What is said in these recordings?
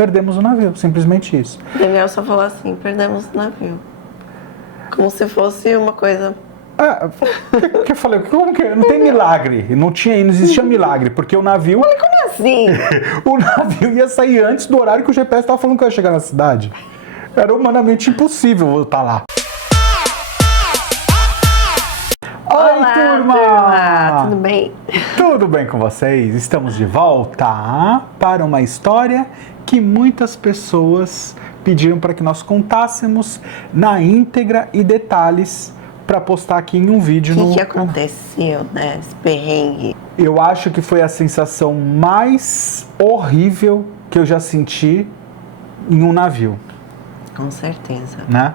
perdemos o navio, simplesmente isso. O Daniel só falou assim, perdemos o navio. Como se fosse uma coisa... Que eu falei, como que não tem milagre? Não existia milagre, porque o navio... Mas como assim? O navio ia sair antes do horário que o GPS estava falando que ia chegar na cidade. Era humanamente impossível voltar lá. Olá, turma! Tudo bem? Tudo bem com vocês? Estamos de volta para uma história que muitas pessoas pediram para que nós contássemos na íntegra e detalhes para postar aqui em um vídeo. O que aconteceu, né? Esse perrengue. Eu acho que foi a sensação mais horrível que eu já senti em um navio. Com certeza. Né?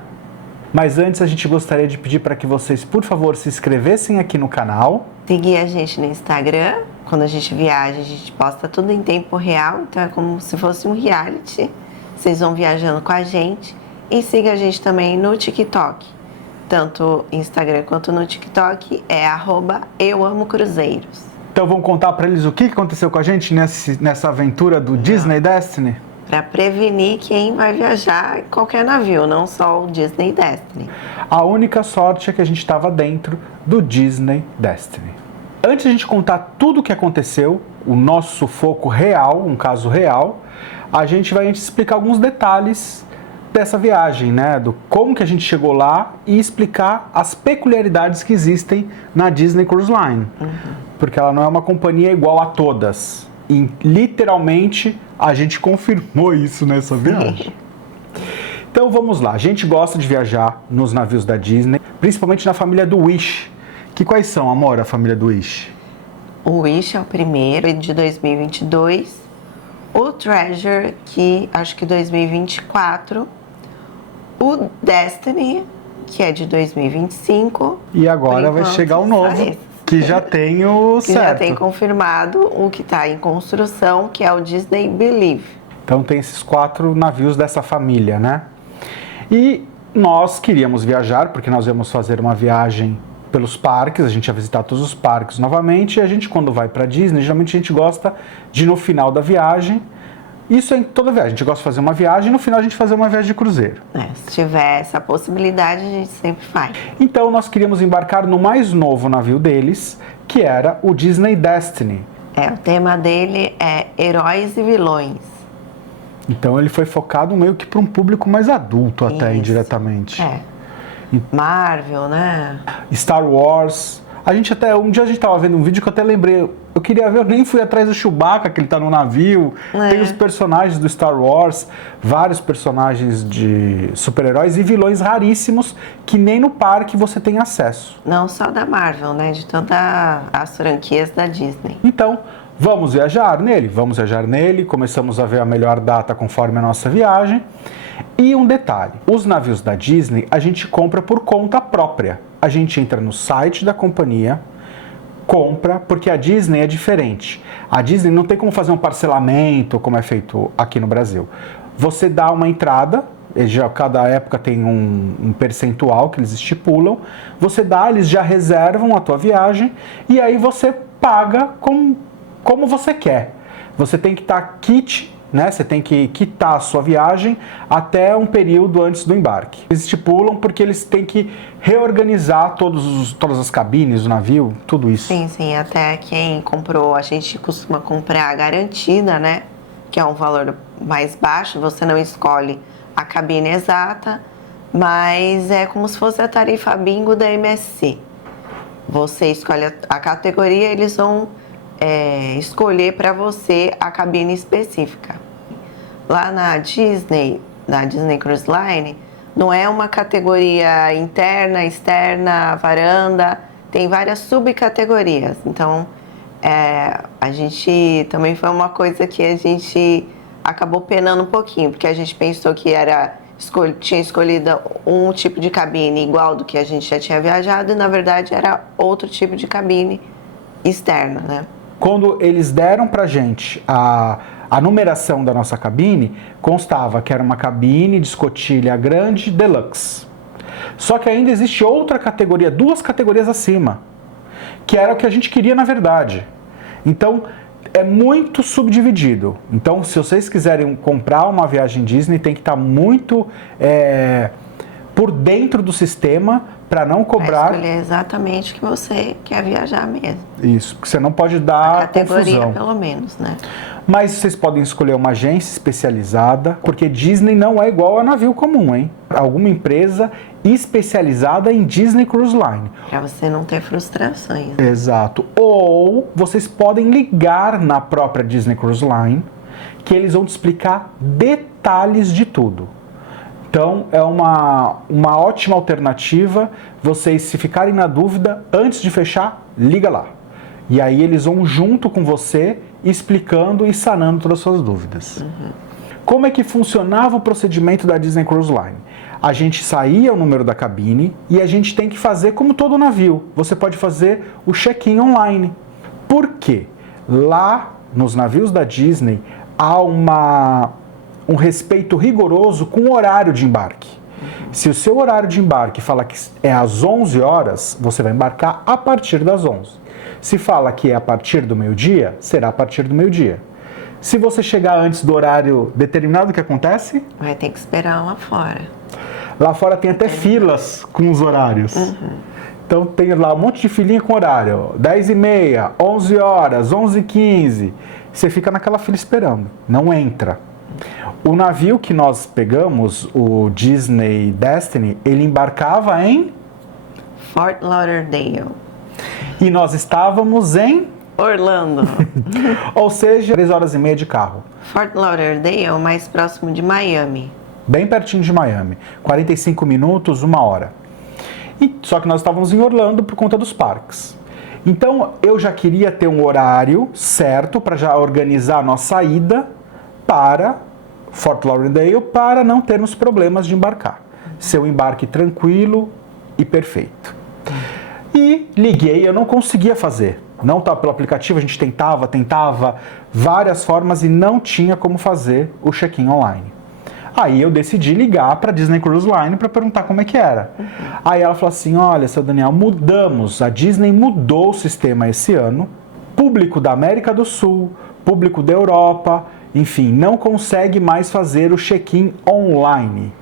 Mas antes a gente gostaria de pedir para que vocês, por favor, se inscrevessem aqui no canal. Seguir a gente no Instagram. Quando a gente viaja, a gente posta tudo em tempo real. Então é como se fosse um reality. Vocês vão viajando com a gente. E siga a gente também no TikTok. Tanto Instagram quanto no TikTok é @euamocruzeiros. Então vamos contar para eles o que aconteceu com a gente nessa aventura do Disney Destiny? Para prevenir quem vai viajar em qualquer navio, não só o Disney Destiny. A única sorte é que a gente estava dentro do Disney Destiny. Antes de a gente contar tudo o que aconteceu, o nosso sufoco real, um caso real, a gente vai explicar alguns detalhes dessa viagem, né? Do como que a gente chegou lá e explicar as peculiaridades que existem na Disney Cruise Line. Porque ela não é uma companhia igual a todas. E, literalmente, a gente confirmou isso nessa viagem. Então vamos lá, a gente gosta de viajar nos navios da Disney, principalmente na família do Wish. Quais são, amor, a família do Wish? O Wish é o primeiro, de 2022. O Treasure, que acho que 2024. O Destiny, que é de 2025. E agora vai chegar o novo, que já tem o certo. Já tem confirmado o que está em construção, que é o Disney Believe. Então tem esses 4 navios dessa família, né? E nós queríamos viajar, porque nós íamos fazer uma viagem pelos parques, a gente ia visitar todos os parques novamente, e a gente, quando vai para Disney, geralmente a gente gosta de, no final da viagem, isso é em toda viagem, a gente gosta de fazer uma viagem e no final a gente fazer uma viagem de cruzeiro. Se tiver essa possibilidade, a gente sempre faz. Então nós queríamos embarcar no mais novo navio deles, que era o Disney Destiny. O tema dele é Heróis e Vilões. Então ele foi focado meio que para um público mais adulto, até indiretamente. Marvel, né? Star Wars. Um dia a gente tava vendo um vídeo que eu até lembrei, eu queria ver, eu nem fui atrás do Chewbacca, que ele tá no navio, tem os personagens do Star Wars, vários personagens de super-heróis e vilões raríssimos que nem no parque você tem acesso. Não só da Marvel, né, de todas as franquias da Disney. Então, vamos viajar nele? Vamos viajar nele, começamos a ver a melhor data conforme a nossa viagem. E um detalhe, os navios da Disney a gente compra por conta própria. A gente entra no site da companhia, compra, porque a Disney é diferente. A Disney não tem como fazer um parcelamento como é feito aqui no Brasil. Você dá uma entrada, cada época tem um percentual que eles estipulam, você dá, eles já reservam a tua viagem e aí você paga como você quer. Você tem que estar né? Você tem que quitar a sua viagem até um período antes do embarque. Eles estipulam porque eles têm que reorganizar todas as cabines do navio, tudo isso. Sim, até quem comprou, a gente costuma comprar a garantida, né? Que é um valor mais baixo, você não escolhe a cabine exata, mas é como se fosse a tarifa bingo da MSC. Você escolhe a categoria, eles vão escolher para você a cabine específica. Lá na Disney Cruise Line, não é uma categoria interna, externa, varanda, tem várias subcategorias. Então, a gente também foi uma coisa que a gente acabou penando um pouquinho, porque a gente pensou que tinha escolhido um tipo de cabine igual do que a gente já tinha viajado e, na verdade, era outro tipo de cabine externa, né? Quando eles deram pra gente a numeração da nossa cabine, constava que era uma cabine de escotilha grande deluxe. Só que ainda existe outra categoria, 2 categorias acima, que era o que a gente queria na verdade. Então, é muito subdividido. Então, se vocês quiserem comprar uma viagem Disney, tem que estar muito por dentro do sistema para não cobrar. Pra escolher exatamente o que você quer viajar mesmo. Isso, porque você não pode dar A categoria, confusão. pelo menos, né? Mas vocês podem escolher uma agência especializada, porque Disney não é igual a navio comum, hein? Alguma empresa especializada em Disney Cruise Line. Pra você não ter frustrações. Exato. Ou vocês podem ligar na própria Disney Cruise Line, que eles vão te explicar detalhes de tudo. Então, é uma ótima alternativa. Vocês, se ficarem na dúvida, antes de fechar, liga lá. E aí eles vão junto com você, explicando e sanando todas as suas dúvidas. Como é que funcionava o procedimento da Disney Cruise Line? A gente saía o número da cabine e a gente tem que fazer como todo navio. Você pode fazer o check-in online. Por quê? Lá nos navios da Disney há um respeito rigoroso com o horário de embarque. Se o seu horário de embarque fala que é às 11 horas, você vai embarcar a partir das 11. Se fala que é a partir do meio-dia, será a partir do meio-dia. Se você chegar antes do horário determinado, o que acontece? Vai ter que esperar lá fora. Lá fora tem até filas com os horários. Então tem lá um monte de filinha com horário. 10h30, 11 horas, 11h15. Você fica naquela fila esperando, não entra. O navio que nós pegamos, o Disney Destiny, ele embarcava em... Fort Lauderdale. E nós estávamos em... Orlando. Ou seja, 3h30 de carro. Fort Lauderdale é o mais próximo de Miami. Bem pertinho de Miami. 45 minutos, 1 hora. Só que nós estávamos em Orlando por conta dos parques. Então, eu já queria ter um horário certo para já organizar a nossa ida para Fort Lauderdale para não termos problemas de embarcar. Ser um embarque tranquilo e perfeito. E liguei, eu não conseguia fazer. Não estava pelo aplicativo, a gente tentava várias formas e não tinha como fazer o check-in online. Aí eu decidi ligar para a Disney Cruise Line para perguntar como é que era. Aí ela falou assim, olha, seu Daniel, a Disney mudou o sistema esse ano. Público da América do Sul, público da Europa, enfim, não consegue mais fazer o check-in online.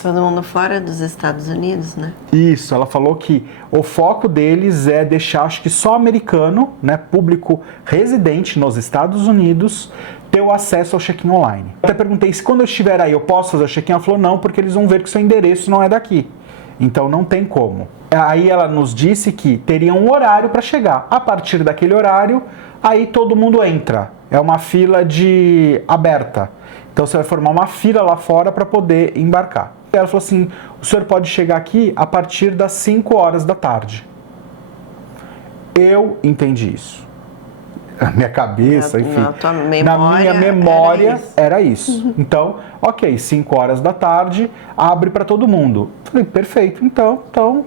Todo mundo fora dos Estados Unidos, né? Isso, ela falou que o foco deles é deixar, acho que só americano, né, público residente nos Estados Unidos, ter o acesso ao check-in online. Eu até perguntei se quando eu estiver aí eu posso fazer o check-in, ela falou não, porque eles vão ver que seu endereço não é daqui. Então não tem como. Aí ela nos disse que teria um horário para chegar. A partir daquele horário, aí todo mundo entra. É uma fila aberta. Então você vai formar uma fila lá fora para poder embarcar. Ela falou assim, o senhor pode chegar aqui a partir das 5 horas da tarde. Eu entendi isso. A minha cabeça, enfim. Na minha memória era isso. Então, ok, 5 horas da tarde, abre para todo mundo. Falei, perfeito, então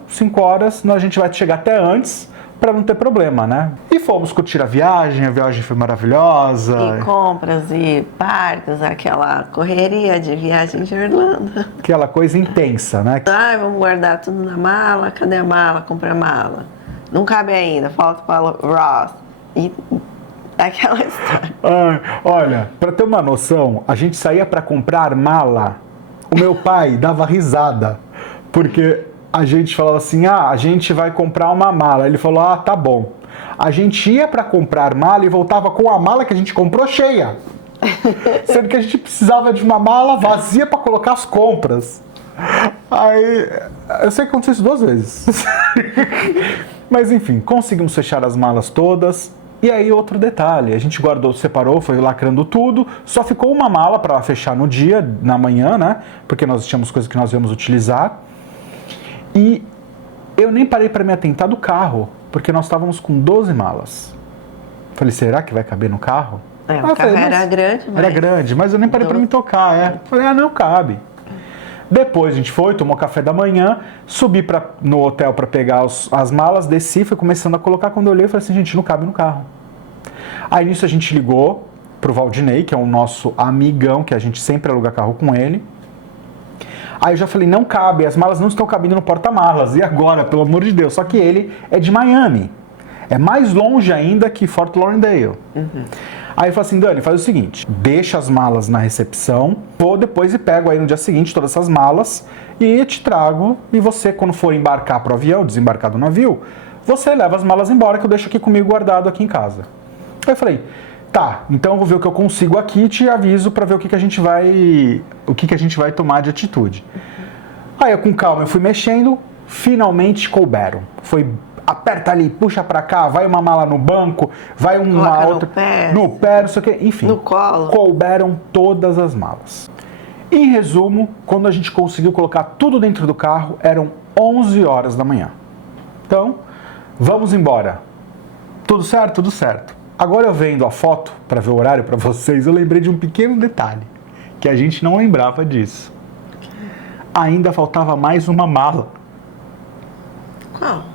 5 horas, a gente vai chegar até antes, para não ter problema, né? E fomos curtir a viagem foi maravilhosa. E compras e parques, aquela correria de viagem de Orlando. Aquela coisa intensa, né? Ai, vamos guardar tudo na mala, cadê a mala? Compra a mala. Não cabe ainda, falta para Ross. E aquela história. Olha, para ter uma noção, a gente saía para comprar mala, o meu pai dava risada, porque a gente falava assim, a gente vai comprar uma mala. Ele falou, tá bom. A gente ia para comprar mala e voltava com a mala que a gente comprou cheia. Sendo que a gente precisava de uma mala vazia para colocar as compras. Aí, eu sei que aconteceu isso 2 vezes. Mas enfim, conseguimos fechar as malas todas. E aí outro detalhe, a gente guardou, separou, foi lacrando tudo, só ficou uma mala para fechar no dia, na manhã, né? Porque nós tínhamos coisas que nós íamos utilizar. E eu nem parei para me atentar do carro, porque nós estávamos com 12 malas. Falei, será que vai caber no carro? O carro era grande, mas... Era grande, mas eu nem parei para me tocar, Falei, não cabe. Depois a gente foi, tomou café da manhã, subi no hotel para pegar as malas, desci, fui começando a colocar. Quando eu olhei, eu falei assim, gente, não cabe no carro. Aí nisso a gente ligou pro Valdinei, que é o nosso amigão, que a gente sempre aluga carro com ele. Aí eu já falei, não cabe, as malas não estão cabendo no porta-malas. E agora, pelo amor de Deus? Só que ele é de Miami. É mais longe ainda que Fort Lauderdale. Aí eu falei assim, Dani, faz o seguinte, deixa as malas na recepção, vou depois e pego aí no dia seguinte todas essas malas e te trago, e você, quando for embarcar pro avião, desembarcar do navio, você leva as malas embora que eu deixo aqui comigo guardado aqui em casa. Aí eu falei, tá, então eu vou ver o que eu consigo aqui e te aviso pra ver o que a gente vai tomar de atitude. Aí eu com calma eu fui mexendo, finalmente couberam. Foi aperta ali, puxa pra cá, vai uma mala no banco, vai uma Coloca outra no pé, não sei o que, enfim. No colo. Couberam todas as malas. Em resumo, quando a gente conseguiu colocar tudo dentro do carro, eram 11 horas da manhã. Então, vamos embora. Tudo certo? Tudo certo. Agora eu vendo a foto para ver o horário para vocês, eu lembrei de um pequeno detalhe, que a gente não lembrava disso. Ainda faltava mais uma mala. Qual?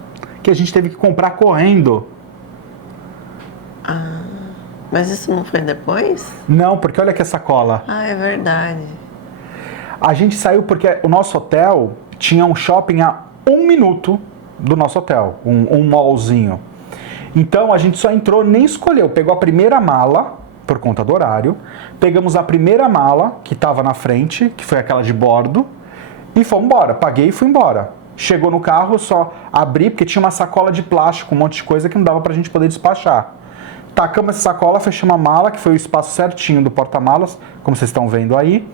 Que a gente teve que comprar correndo. Mas isso não foi depois? Não, porque olha que sacola. Ah, é verdade. A gente saiu porque o nosso hotel tinha um shopping a 1 minuto do nosso hotel, um mallzinho. Então a gente só entrou, nem escolheu, pegou a primeira mala, por conta do horário, pegamos a primeira mala que estava na frente, que foi aquela de bordo, e fomos embora, paguei e fui embora. Chegou no carro, eu só abri, porque tinha uma sacola de plástico, um monte de coisa que não dava pra gente poder despachar. Tacamos essa sacola, fechamos a mala, que foi o espaço certinho do porta-malas, como vocês estão vendo aí,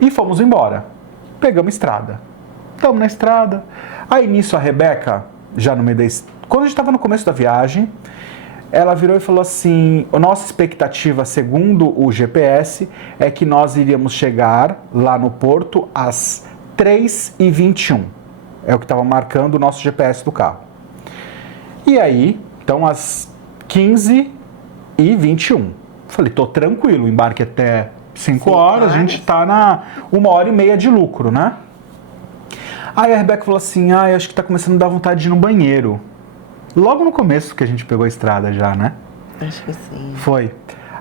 e fomos embora. Pegamos estrada. Estamos na estrada. Aí nisso a Rebeca, já no meio quando a gente estava no começo da viagem, ela virou e falou assim, a nossa expectativa, segundo o GPS, é que nós iríamos chegar lá no porto às 3h21. É o que estava marcando o nosso GPS do carro. E aí, então às 15h21. Falei, tô tranquilo, embarque até 5 horas, a gente tá na 1h30 de lucro, né? Aí a Rebeca falou assim, acho que tá começando a dar vontade de ir no banheiro. Logo no começo que a gente pegou a estrada já, né? Acho que sim. Foi.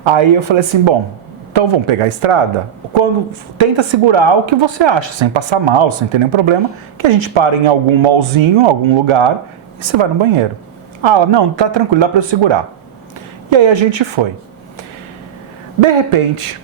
Aí eu falei assim, bom, então vamos pegar a estrada? Tenta segurar o que você acha, sem passar mal, sem ter nenhum problema, que a gente para em algum mallzinho, algum lugar, e você vai no banheiro. Ela, não, tá tranquilo, dá pra eu segurar. E aí a gente foi. De repente,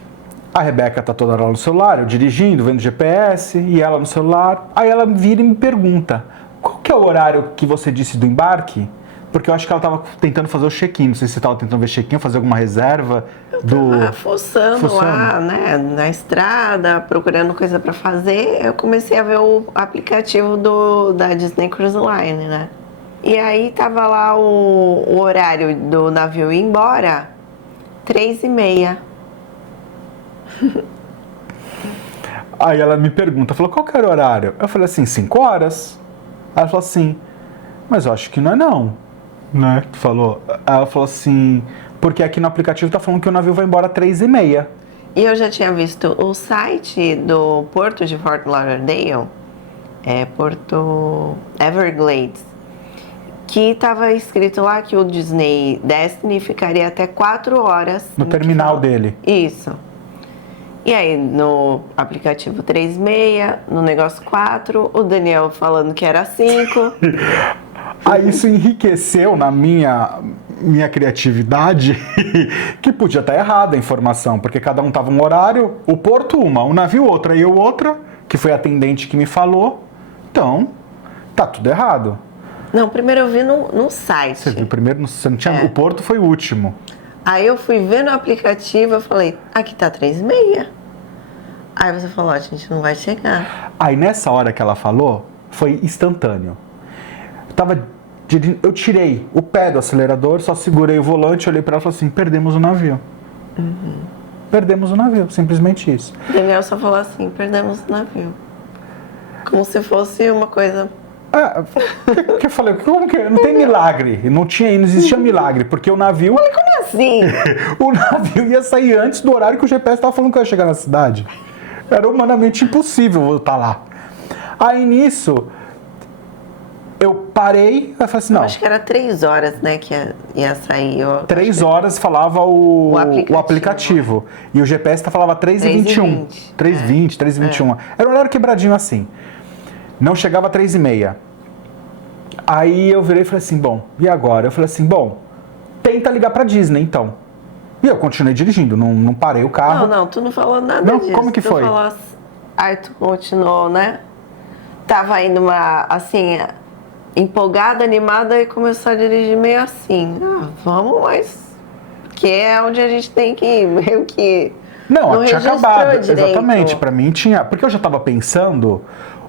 a Rebeca tá toda hora no celular, eu dirigindo, vendo GPS, e ela no celular. Aí ela vira e me pergunta, qual que é o horário que você disse do embarque? Porque eu acho que ela estava tentando fazer o check-in. Não sei se você estava tentando ver check-in, fazer alguma reserva. Eu tava fuçando lá, né, na estrada, procurando coisa para fazer. Eu comecei a ver o aplicativo da Disney Cruise Line, né? E aí tava lá o horário do navio ir embora, 3h30. Aí ela me pergunta, falou, qual que era o horário? Eu falei assim, 5 horas. Ela falou assim, mas eu acho que não é não. Né? Falou. Ela falou assim, porque aqui no aplicativo tá falando que o navio vai embora às 3h30. E eu já tinha visto o site do Porto de Fort Lauderdale, Porto Everglades, que estava escrito lá que o Disney Destiny ficaria até 4 horas. No terminal dele. Isso. E aí, no aplicativo 3h30, no negócio 4, o Daniel falando que era 5. Aí isso enriqueceu na minha criatividade, que podia estar errada a informação, porque cada um tava um horário, o porto uma, o navio outra, e eu outra, que foi a atendente que me falou. Então, tá tudo errado. Não, primeiro eu vi no site. Você viu primeiro, você não tinha, o porto foi o último. Aí eu fui ver no aplicativo, eu falei, aqui tá 3h30. Aí você falou, a gente não vai chegar. Aí nessa hora que ela falou, foi instantâneo. Eu tirei o pé do acelerador, só segurei o volante, olhei pra ela e falei assim, perdemos o navio. Perdemos o navio, simplesmente isso. O Daniel só falou assim, perdemos o navio. Como se fosse uma coisa... que eu falei, como que não tem milagre? Não existia milagre, porque o navio... Falei, como assim? O navio ia sair antes do horário que o GPS estava falando que eu ia chegar na cidade. Era humanamente impossível voltar lá. Aí nisso, eu parei, eu falei assim, não. Eu acho que era 3 horas, né, que ia sair. 3 horas falava o aplicativo. E o GPS falava 3h21. 3h20, 3h21. Era um horário quebradinho assim. Não chegava a 3h30. Aí eu virei e falei assim, bom, e agora? Eu falei assim, bom, tenta ligar pra Disney, então. E eu continuei dirigindo, não parei o carro. Não, tu não falou nada Não, disso. como que foi? Tu falou assim, aí tu continuou, né? Tava indo assim, empolgada, animada e começou a dirigir meio assim. Vamos, mas... Que é onde a gente tem que ir, meio que... Não, tinha acabado. Direito. Exatamente, pra mim tinha... Porque eu já tava pensando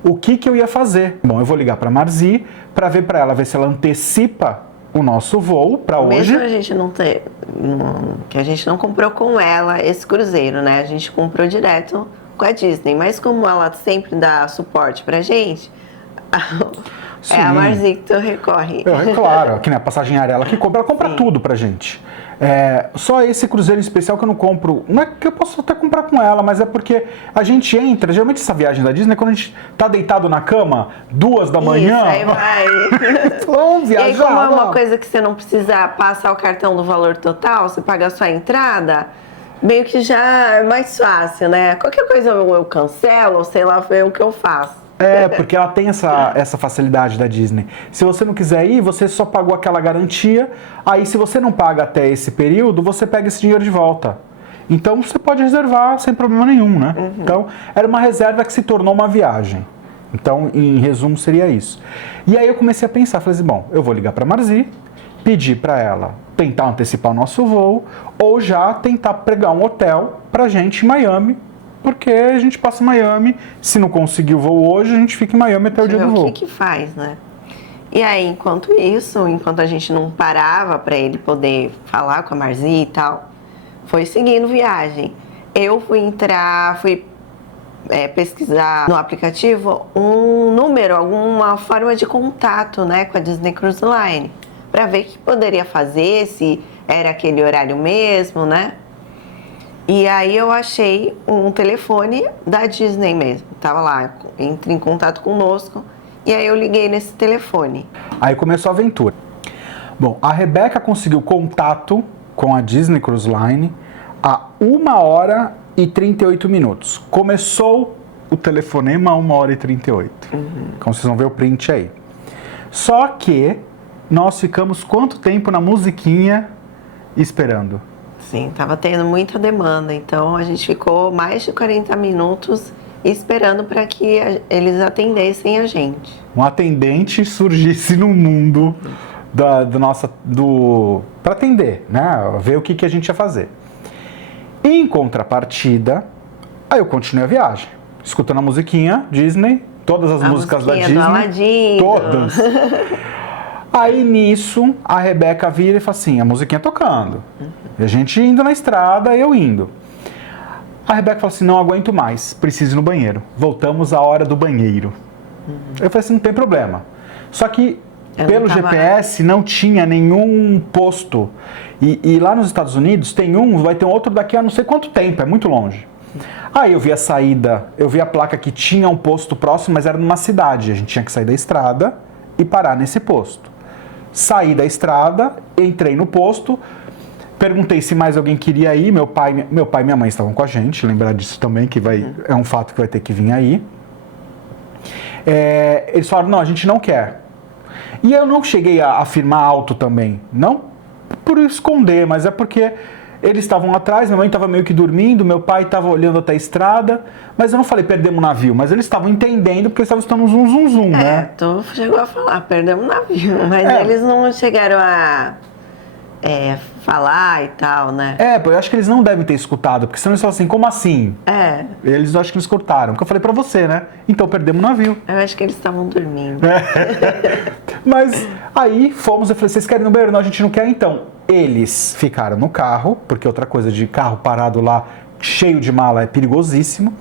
o que eu ia fazer. Bom, eu vou ligar pra Marzi pra ver se ela antecipa o nosso voo pra hoje. Mesmo a gente não ter... Que a gente não comprou com ela esse cruzeiro, né? A gente comprou direto com a Disney. Mas como ela sempre dá suporte pra gente... Sim. É a Marzi que tu recorre. Claro, que nem a passagem aérea, ela que compra, ela compra tudo pra gente. Só esse cruzeiro em especial que eu não compro. Não é que eu posso até comprar com ela, mas é porque a gente entra. Geralmente essa viagem da Disney é quando a gente tá deitado na cama, 2 da manhã. Isso, aí vai. Vamos viajar. E aí, como é uma coisa que você não precisa passar o cartão do valor total, você paga só a entrada, meio que já é mais fácil, né? Qualquer coisa eu cancelo, ou sei lá, foi o que eu faço. Porque ela tem essa facilidade da Disney. Se você não quiser ir, você só pagou aquela garantia. Aí, se você não paga até esse período, você pega esse dinheiro de volta. Então, você pode reservar sem problema nenhum, né? Uhum. Então, era uma reserva que se tornou uma viagem. Então, em resumo, seria isso. E aí eu comecei a pensar, falei assim, bom, eu vou ligar para Marzi, pedir para ela tentar antecipar o nosso voo, ou já tentar pegar um hotel pra gente em Miami, porque a gente passa em Miami, se não conseguir o voo hoje, a gente fica em Miami até o dia do voo. O que faz, né? E aí, enquanto isso, enquanto a gente não parava para ele poder falar com a Marzi e tal, foi seguindo viagem. Eu fui pesquisar no aplicativo um número, alguma forma de contato, né, com a Disney Cruise Line, para ver o que poderia fazer, se era aquele horário mesmo, né? E aí eu achei um telefone da Disney mesmo, tava lá, entre em contato conosco, e aí eu liguei nesse telefone. Aí começou a aventura. Bom, a Rebeca conseguiu contato com a Disney Cruise Line a 1h38. Começou o telefonema a 1h38. Como vocês vão ver o print aí. Só que nós ficamos quanto tempo na musiquinha esperando? Sim, tava tendo muita demanda, então a gente ficou mais de 40 minutos esperando para que eles atendessem a gente. Um atendente surgisse no mundo para atender, né? Ver o que a gente ia fazer. Em contrapartida, aí eu continuei a viagem, escutando a musiquinha Disney, todas as músicas da Disney, do Aladdin. todas. Aí nisso a Rebeca vira e fala assim, a musiquinha tocando. E a gente indo na estrada, eu indo. A Rebeca fala assim, não aguento mais, preciso ir no banheiro. Voltamos à hora do banheiro. Eu falei assim, não tem problema. Só que pelo GPS não tinha nenhum posto. E lá nos Estados Unidos tem vai ter um outro daqui a não sei quanto tempo, é muito longe. Aí eu vi a saída, eu vi a placa que tinha um posto próximo, mas era numa cidade. A gente tinha que sair da estrada e parar nesse posto. Saí da estrada, entrei no posto, perguntei se mais alguém queria ir. Meu pai e minha mãe estavam com a gente, lembrar disso também, que é um fato que vai ter que vir aí. Eles falaram, não, a gente não quer. E eu não cheguei a afirmar alto também, não por esconder, mas é porque eles estavam atrás, minha mãe estava meio que dormindo, meu pai estava olhando até a estrada, mas eu não falei perdemos o navio, mas eles estavam entendendo porque eles estavam escutando zum, zum, zum, né? Tu chegou a falar, perdemos o navio, mas eles não chegaram a falar e tal, né? Eu acho que eles não devem ter escutado, porque senão eles falam assim, como assim? Eles acho que não escutaram, porque eu falei pra você, né? Então perdemos o navio. Eu acho que eles estavam dormindo. Mas aí fomos, eu falei, vocês querem ir no banheiro? Não, a gente não quer, então. Eles ficaram no carro, porque outra coisa de carro parado lá, cheio de mala, é perigosíssimo.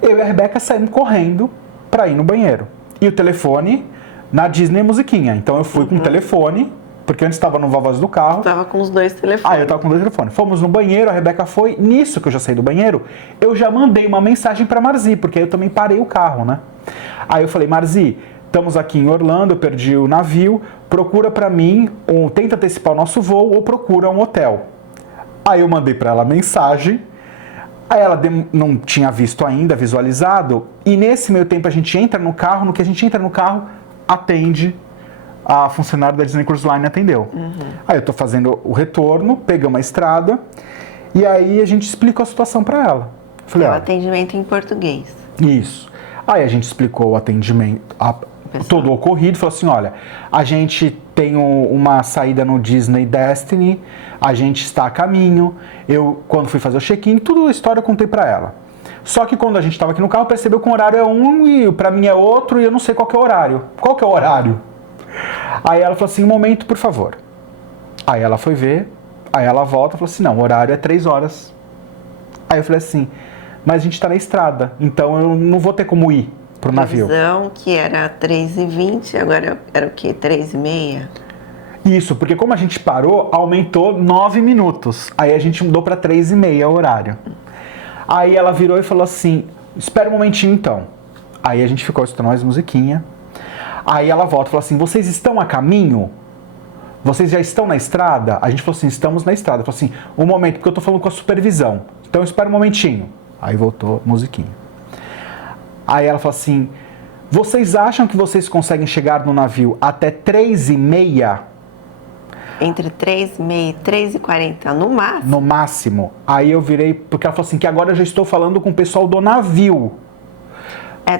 Eu e a Rebeca saímos correndo pra ir no banheiro. E o telefone na Disney musiquinha. Então eu fui com o telefone, porque antes estava no voz do carro. Tava com os 2 telefones. Eu tava com 2 telefones. Fomos no banheiro, a Rebeca foi. Nisso que eu já saí do banheiro, eu já mandei uma mensagem pra Marzi, porque aí eu também parei o carro, né? Aí eu falei, Marzi, estamos aqui em Orlando, eu perdi o navio, procura pra mim, tenta antecipar o nosso voo ou procura um hotel. Aí eu mandei pra ela a mensagem, aí ela não tinha visto ainda, visualizado, e nesse meio tempo a gente entra no carro, no que a gente entra no carro, atende a funcionária da Disney Cruise Line atendeu. Aí eu tô fazendo o retorno, pegamos a estrada, e aí a gente explicou a situação para ela. Falei, É o ó, atendimento em português. isso. Aí a gente explicou o atendimento, todo o ocorrido, falou assim, olha, a gente tem uma saída no Disney Destiny, a gente está a caminho, eu, quando fui fazer o check-in, toda a história eu contei para ela. Só que quando a gente estava aqui no carro, percebeu que o horário é um e para mim é outro e eu não sei qual que é o horário. Qual que é o horário? Aí ela falou assim, um momento, por favor. Aí ela foi ver, aí ela volta e falou assim, não, o horário é 3 horas. Aí eu falei assim, mas a gente está na estrada, então eu não vou ter como ir pro navio. Previsão que era 3h20, agora era o quê? 3h30? Isso, porque como a gente parou, aumentou 9 minutos. Aí a gente mudou para 3h30 o horário. Aí ela virou e falou assim, espera um momentinho então. Aí a gente ficou escutando mais musiquinha. Aí ela volta e falou assim, vocês estão a caminho? Vocês já estão na estrada? A gente falou assim, estamos na estrada. Falou assim, um momento, porque eu tô falando com a supervisão. Então espera um momentinho. Aí voltou musiquinha. Aí ela falou assim, vocês acham que vocês conseguem chegar no navio até 3h30? Entre 3h30 e 3h40 no máximo. No máximo. Aí eu virei, porque ela falou assim, que agora eu já estou falando com o pessoal do navio.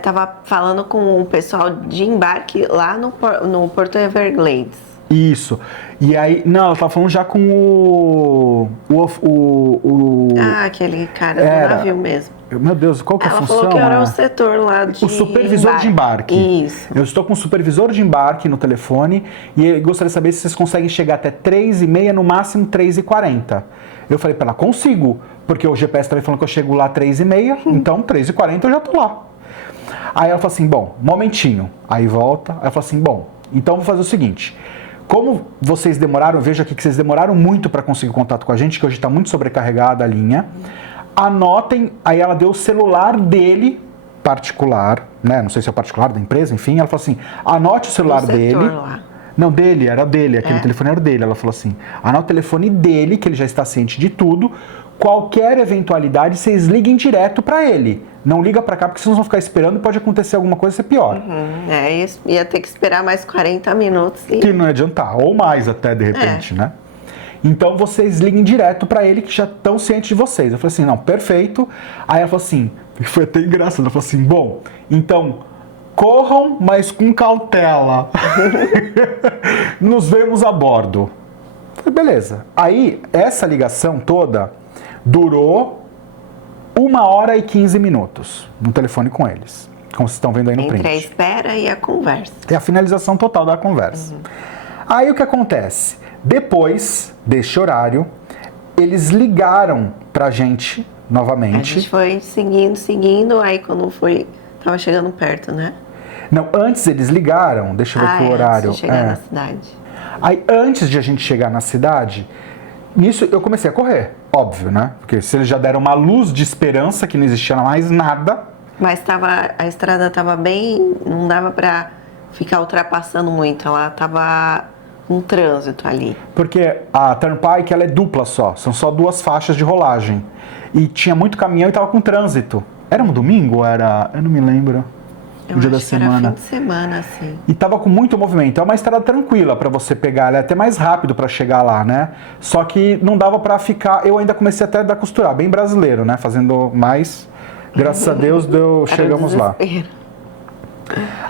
Tava falando com o pessoal de embarque lá no Porto Everglades. Isso. E aí, não, ela tava falando já com Aquele cara Era. do navio mesmo. Meu Deus, qual que é a Ela função? falou que era É? o setor lá de O supervisor de embarque. Isso. Eu estou com o supervisor de embarque no telefone e eu gostaria de saber se vocês conseguem chegar até 3h30, no máximo 3h40. Eu falei para ela, consigo, porque o GPS também falando que eu chego lá 3h30, então 3h40 eu já tô lá. Aí ela falou assim, bom, momentinho. Aí volta, aí ela falou assim, bom, então vou fazer o seguinte, como vocês demoraram, veja aqui que vocês demoraram muito para conseguir contato com a gente, que hoje está muito sobrecarregada a linha, anotem, aí ela deu o celular dele, particular, né, não sei se é o particular da empresa, enfim, ela falou assim, anote o celular Do setor dele. lá. Não, dele, era dele, aquele telefone era dele. Ela falou assim, anota o telefone dele, que ele já está ciente de tudo, qualquer eventualidade, vocês liguem direto para ele. Não liga para cá, porque vocês vão ficar esperando e pode acontecer alguma coisa e ser pior. Ia ter que esperar mais 40 minutos. Que não ia adiantar, ou mais até, de repente, né? Então, vocês liguem direto para ele, que já estão cientes de vocês. Eu falei assim, não, perfeito. Aí ela falou assim, foi até engraçado, ela falou assim, bom, então, corram, mas com cautela. Nos vemos a bordo. Eu falei, beleza. Aí, essa ligação toda durou 1h15 no telefone com eles. Como vocês estão vendo aí no print. Entre a espera e a conversa. É a finalização total da conversa. Aí o que acontece? Depois deste horário, eles ligaram pra gente A novamente. gente foi seguindo, aí quando foi, tava chegando perto, né? Não, antes eles ligaram, deixa eu ver aqui o horário. Antes de chegar na cidade. Aí antes de a gente chegar na cidade, nisso eu comecei a correr, óbvio, né? Porque se eles já deram uma luz de esperança que não existia mais nada. Mas a estrada tava bem, não dava pra ficar ultrapassando muito, ela tava um trânsito ali. Porque a Turnpike ela é dupla só, são só 2 faixas de rolagem. E tinha muito caminhão e tava com trânsito. Era um domingo ou era? Eu não me lembro. Eu O dia da acho que era semana. fim de semana, assim. E tava com muito movimento. É uma estrada tranquila para você pegar, ela é até mais rápido para chegar lá, né? Só que não dava para ficar. Eu ainda comecei até a costurar, bem brasileiro, né? Fazendo mais. Graças a Deus chegamos lá.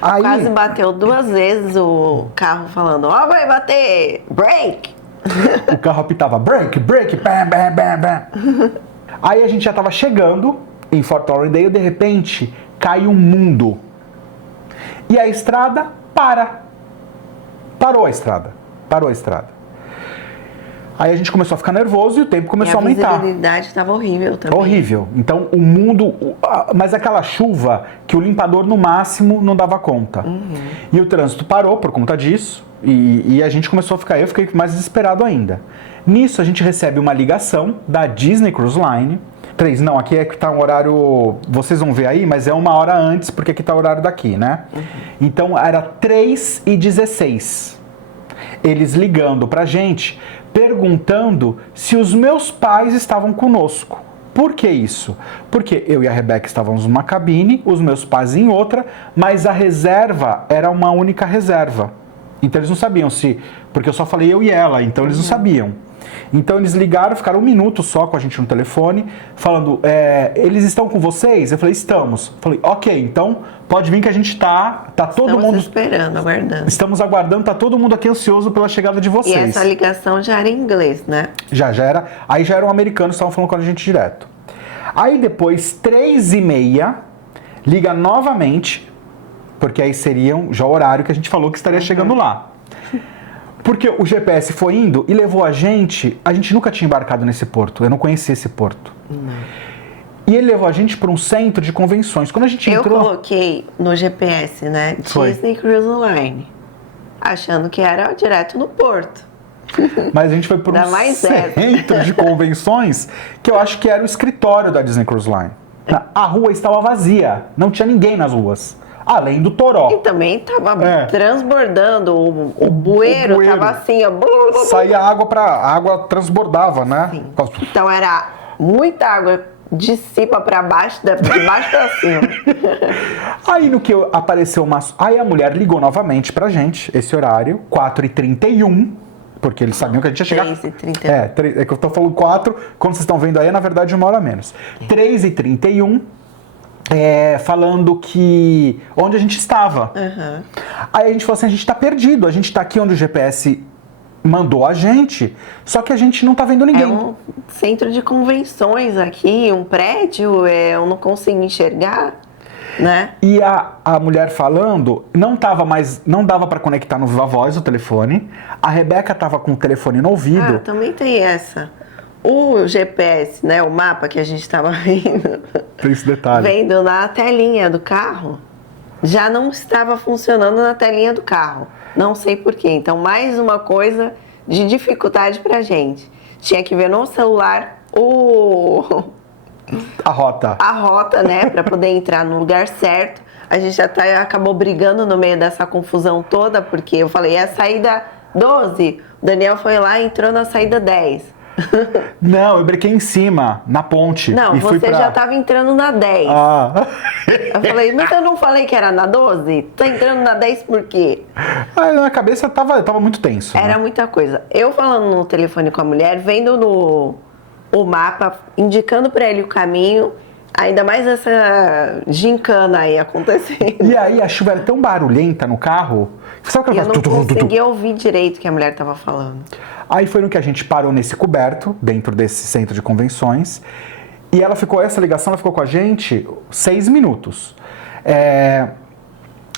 Aí, Quase bateu 2 vezes o carro falando, ó, vai bater, break! o carro apitava break, break, bam, bam, bam, bam. Aí a gente já tava chegando em Fort Lauderdale, de repente cai um mundo. E a estrada parou a estrada. Aí a gente começou a ficar nervoso e o tempo começou a aumentar. A visibilidade estava horrível também. Horrível. Então o mundo... Mas aquela chuva que o limpador no máximo não dava conta. E o trânsito parou por conta disso. E a gente começou a ficar... Eu fiquei mais desesperado ainda. Nisso a gente recebe uma ligação da Disney Cruise Line. 3, não, aqui é que tá um horário... Vocês vão ver aí, mas é 1 hora antes, porque aqui tá o horário daqui, né? Então era 3h16. Eles ligando pra gente, perguntando se os meus pais estavam conosco. Por que isso? Porque eu e a Rebeca estávamos numa cabine, os meus pais em outra, mas a reserva era uma única reserva. Então eles não sabiam se... Porque eu só falei eu e ela, então eles não sabiam. Então eles ligaram, ficaram 1 minuto só com a gente no telefone, falando, eles estão com vocês? Eu falei, estamos. Falei, ok, então pode vir que a gente tá todo Estamos mundo... esperando, aguardando. Estamos aguardando, tá todo mundo aqui ansioso pela chegada de E vocês. essa ligação já era em inglês, né? Já era. Aí já eram americanos que estavam falando com a gente direto. Aí depois, 3h30, liga novamente, porque aí seriam já o horário que a gente falou que estaria chegando lá. Porque o GPS foi indo e levou a gente nunca tinha embarcado nesse porto, eu não conhecia esse porto. E ele levou a gente para um centro de convenções. Quando a gente entrou... Eu coloquei no GPS, né, Foi. Disney Cruise Line, achando que era direto no porto. Mas a gente foi para Ainda um mais centro de convenções que eu acho que era o escritório da Disney Cruise Line. A rua estava vazia, não tinha ninguém nas ruas, além do toró. E também tava transbordando, o bueiro tava assim, ó. Saía água a água transbordava, né? Sim. Então era muita água de cima pra baixo, de baixo pra cima. Aí no que apareceu Aí a mulher ligou novamente pra gente, esse horário, 4h31, porque eles sabiam que a gente ia chegar... 3h31. É que eu tô falando 4, quando vocês estão vendo aí, é na verdade 1 hora a menos. 3h31, falando que... onde a gente estava. Uhum. Aí a gente falou assim, a gente tá perdido, a gente tá aqui onde o GPS mandou a gente, só que a gente não tá vendo ninguém. É um centro de convenções aqui, um prédio, eu não consigo enxergar, né? E a mulher falando, não dava pra conectar no Viva Voz o telefone, a Rebeca tava com o telefone no ouvido. Também tem essa. O GPS, né, o mapa que a gente tava vendo, Tem esse detalhe. vendo na telinha do carro, já não estava funcionando na telinha do carro. Não sei porquê. Então, mais uma coisa de dificuldade pra gente. Tinha que ver no celular A rota, né, pra poder entrar no lugar certo. A gente até acabou brigando no meio dessa confusão toda, porque eu falei, é a saída 12. O Daniel foi lá e entrou na saída 10. Não, eu brequei em cima, na ponte. Não, e fui você já tava entrando na 10. Eu falei, mas eu não falei que era na 12? Tá entrando na 10 por quê? Aí na cabeça tava muito tenso. Era né? muita coisa. Eu falando no telefone com a mulher, vendo o mapa, indicando pra ele o caminho, ainda mais essa gincana aí acontecendo. E aí a chuva era tão barulhenta no carro, sabe o que E eu ela não faz? conseguia ouvir direito o que a mulher tava falando. Aí foi no que a gente parou nesse coberto, dentro desse centro de convenções, e essa ligação ela ficou com a gente 6 minutos. Ela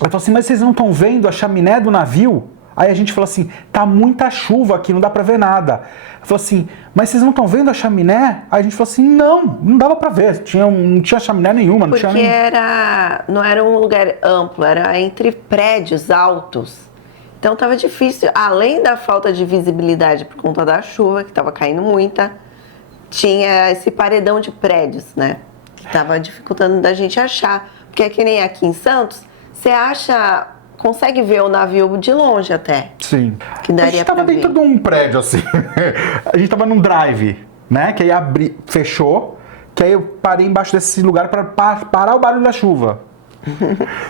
falou assim, mas vocês não estão vendo a chaminé do navio? Aí a gente falou assim, tá muita chuva aqui, não dá pra ver nada. Ela falou assim, mas vocês não estão vendo a chaminé? Aí a gente falou assim, não dava pra ver, não tinha chaminé nenhuma. Não Porque tinha não era um lugar amplo, era entre prédios altos. Então tava difícil, além da falta de visibilidade por conta da chuva, que tava caindo muita, tinha esse paredão de prédios, né? Que tava dificultando da gente achar. Porque é que nem aqui em Santos, você consegue ver o navio de longe até. Sim. Que daria a gente tava pra dentro ver. de um prédio, assim. A gente tava num drive, né? Que aí fechou, que aí eu parei embaixo desse lugar para parar o barulho da chuva.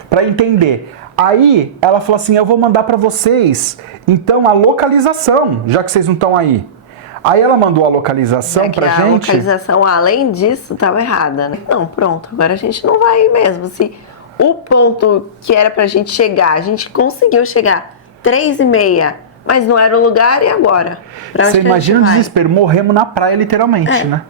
Pra entender. Aí ela falou assim, eu vou mandar pra vocês, então, a localização, já que vocês não estão aí. Aí ela mandou a localização pra gente. A localização, além disso, estava errada, né? Não, pronto, agora a gente não vai mesmo. Se o ponto que era pra gente chegar, a gente conseguiu chegar 3h30, mas não era o lugar, e agora? Você imagina o desespero, morremos na praia literalmente, né?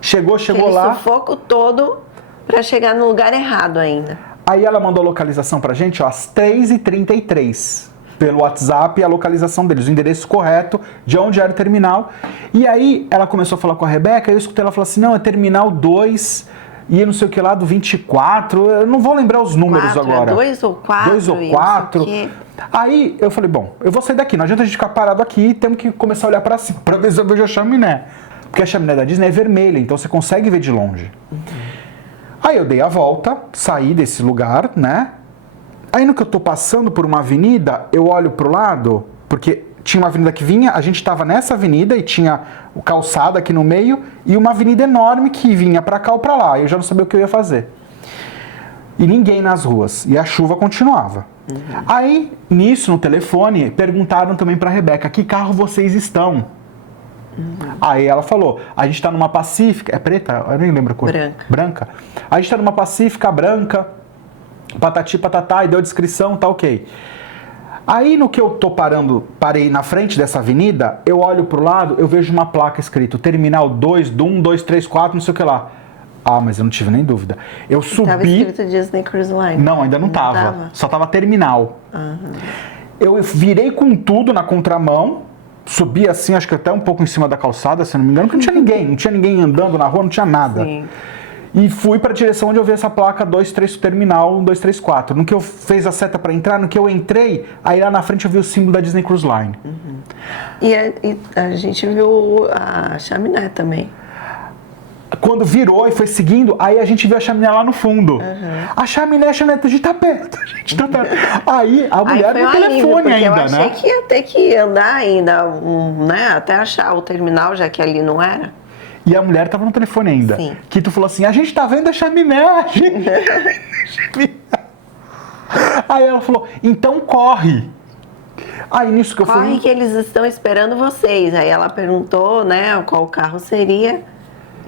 Chegou Aquele lá. sufoco todo pra chegar no lugar errado ainda. Aí ela mandou a localização pra gente, ó, às 3h33. Pelo WhatsApp, a localização deles, o endereço correto, de onde era o terminal. E aí ela começou a falar com a Rebeca, eu escutei ela falar assim, não, é terminal 2, e não sei o que lá, do 24, eu não vou lembrar os números 4, agora. 2 ou 4. 2 ou 4. Aí eu falei, bom, eu vou sair daqui, não adianta a gente ficar parado aqui, temos que começar a olhar pra cima, pra ver se eu vejo a chaminé. Porque a chaminé da Disney é vermelha, então você consegue ver de longe. Aí eu dei a volta, saí desse lugar, né? Aí no que eu tô passando por uma avenida, eu olho pro lado, porque tinha uma avenida que vinha, a gente tava nessa avenida e tinha o calçada aqui no meio e uma avenida enorme que vinha pra cá ou pra lá. Eu já não sabia o que eu ia fazer. E ninguém nas ruas. E a chuva continuava. Aí, nisso, no telefone, perguntaram também pra Rebeca, que carro vocês estão? Aí ela falou, a gente tá numa Pacífica, é preta? Eu nem lembro a cor. Branca. A gente tá numa Pacífica branca, patati patatá, e deu a descrição, tá ok. Aí no que eu tô parei na frente dessa avenida, eu olho pro lado, eu vejo uma placa escrito Terminal 2, do 1, 2, 3, 4, não sei o que lá. Ah, mas eu não tive nem dúvida. Eu subi... Tava escrito Disney Cruise Line. Não, ainda não tava. Só tava Terminal. Eu virei com tudo na contramão, subi assim, acho que até um pouco em cima da calçada, se não me engano, porque não tinha ninguém andando na rua, não tinha nada. Sim. E fui para a direção onde eu vi essa placa 23 Terminal 234. No que eu fiz a seta para entrar, no que eu entrei, aí lá na frente eu vi o símbolo da Disney Cruise Line. E a gente viu a chaminé também. Quando virou e foi seguindo, aí a gente viu a chaminé lá no fundo. A chaminé, a gente tá perto, a gente tá perto. Aí a mulher no telefone ainda, eu né? achei que ia ter que andar ainda, né, até achar o terminal, já que ali não era. E a mulher tava no telefone ainda. Sim. Que tu falou assim, a gente tá vendo a chaminé, a gente tá vendo a chaminé. Aí ela falou, então corre. Aí nisso que eu fui... Corre que eles estão esperando vocês. Aí ela perguntou, né, qual carro seria.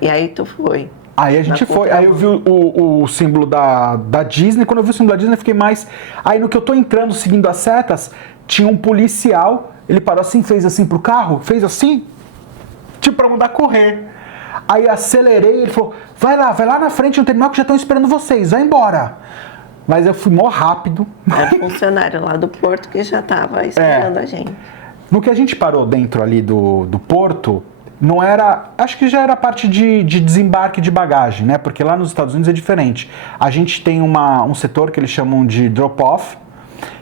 E aí tu foi. Aí a gente foi, aí eu vi o símbolo da Disney, quando eu vi o símbolo da Disney eu fiquei mais... Aí no que eu tô entrando, seguindo as setas, tinha um policial, ele parou assim, fez assim pro carro, fez assim, tipo pra mandar correr. Aí acelerei, ele falou, vai lá na frente no terminal que já estão esperando vocês, vai embora. Mas eu fui mó rápido. Era funcionário lá do porto que já tava esperando a gente. No que a gente parou dentro ali do porto, não era... Acho que já era parte de desembarque de bagagem, né? Porque lá nos Estados Unidos é diferente. A gente tem um setor que eles chamam de drop-off,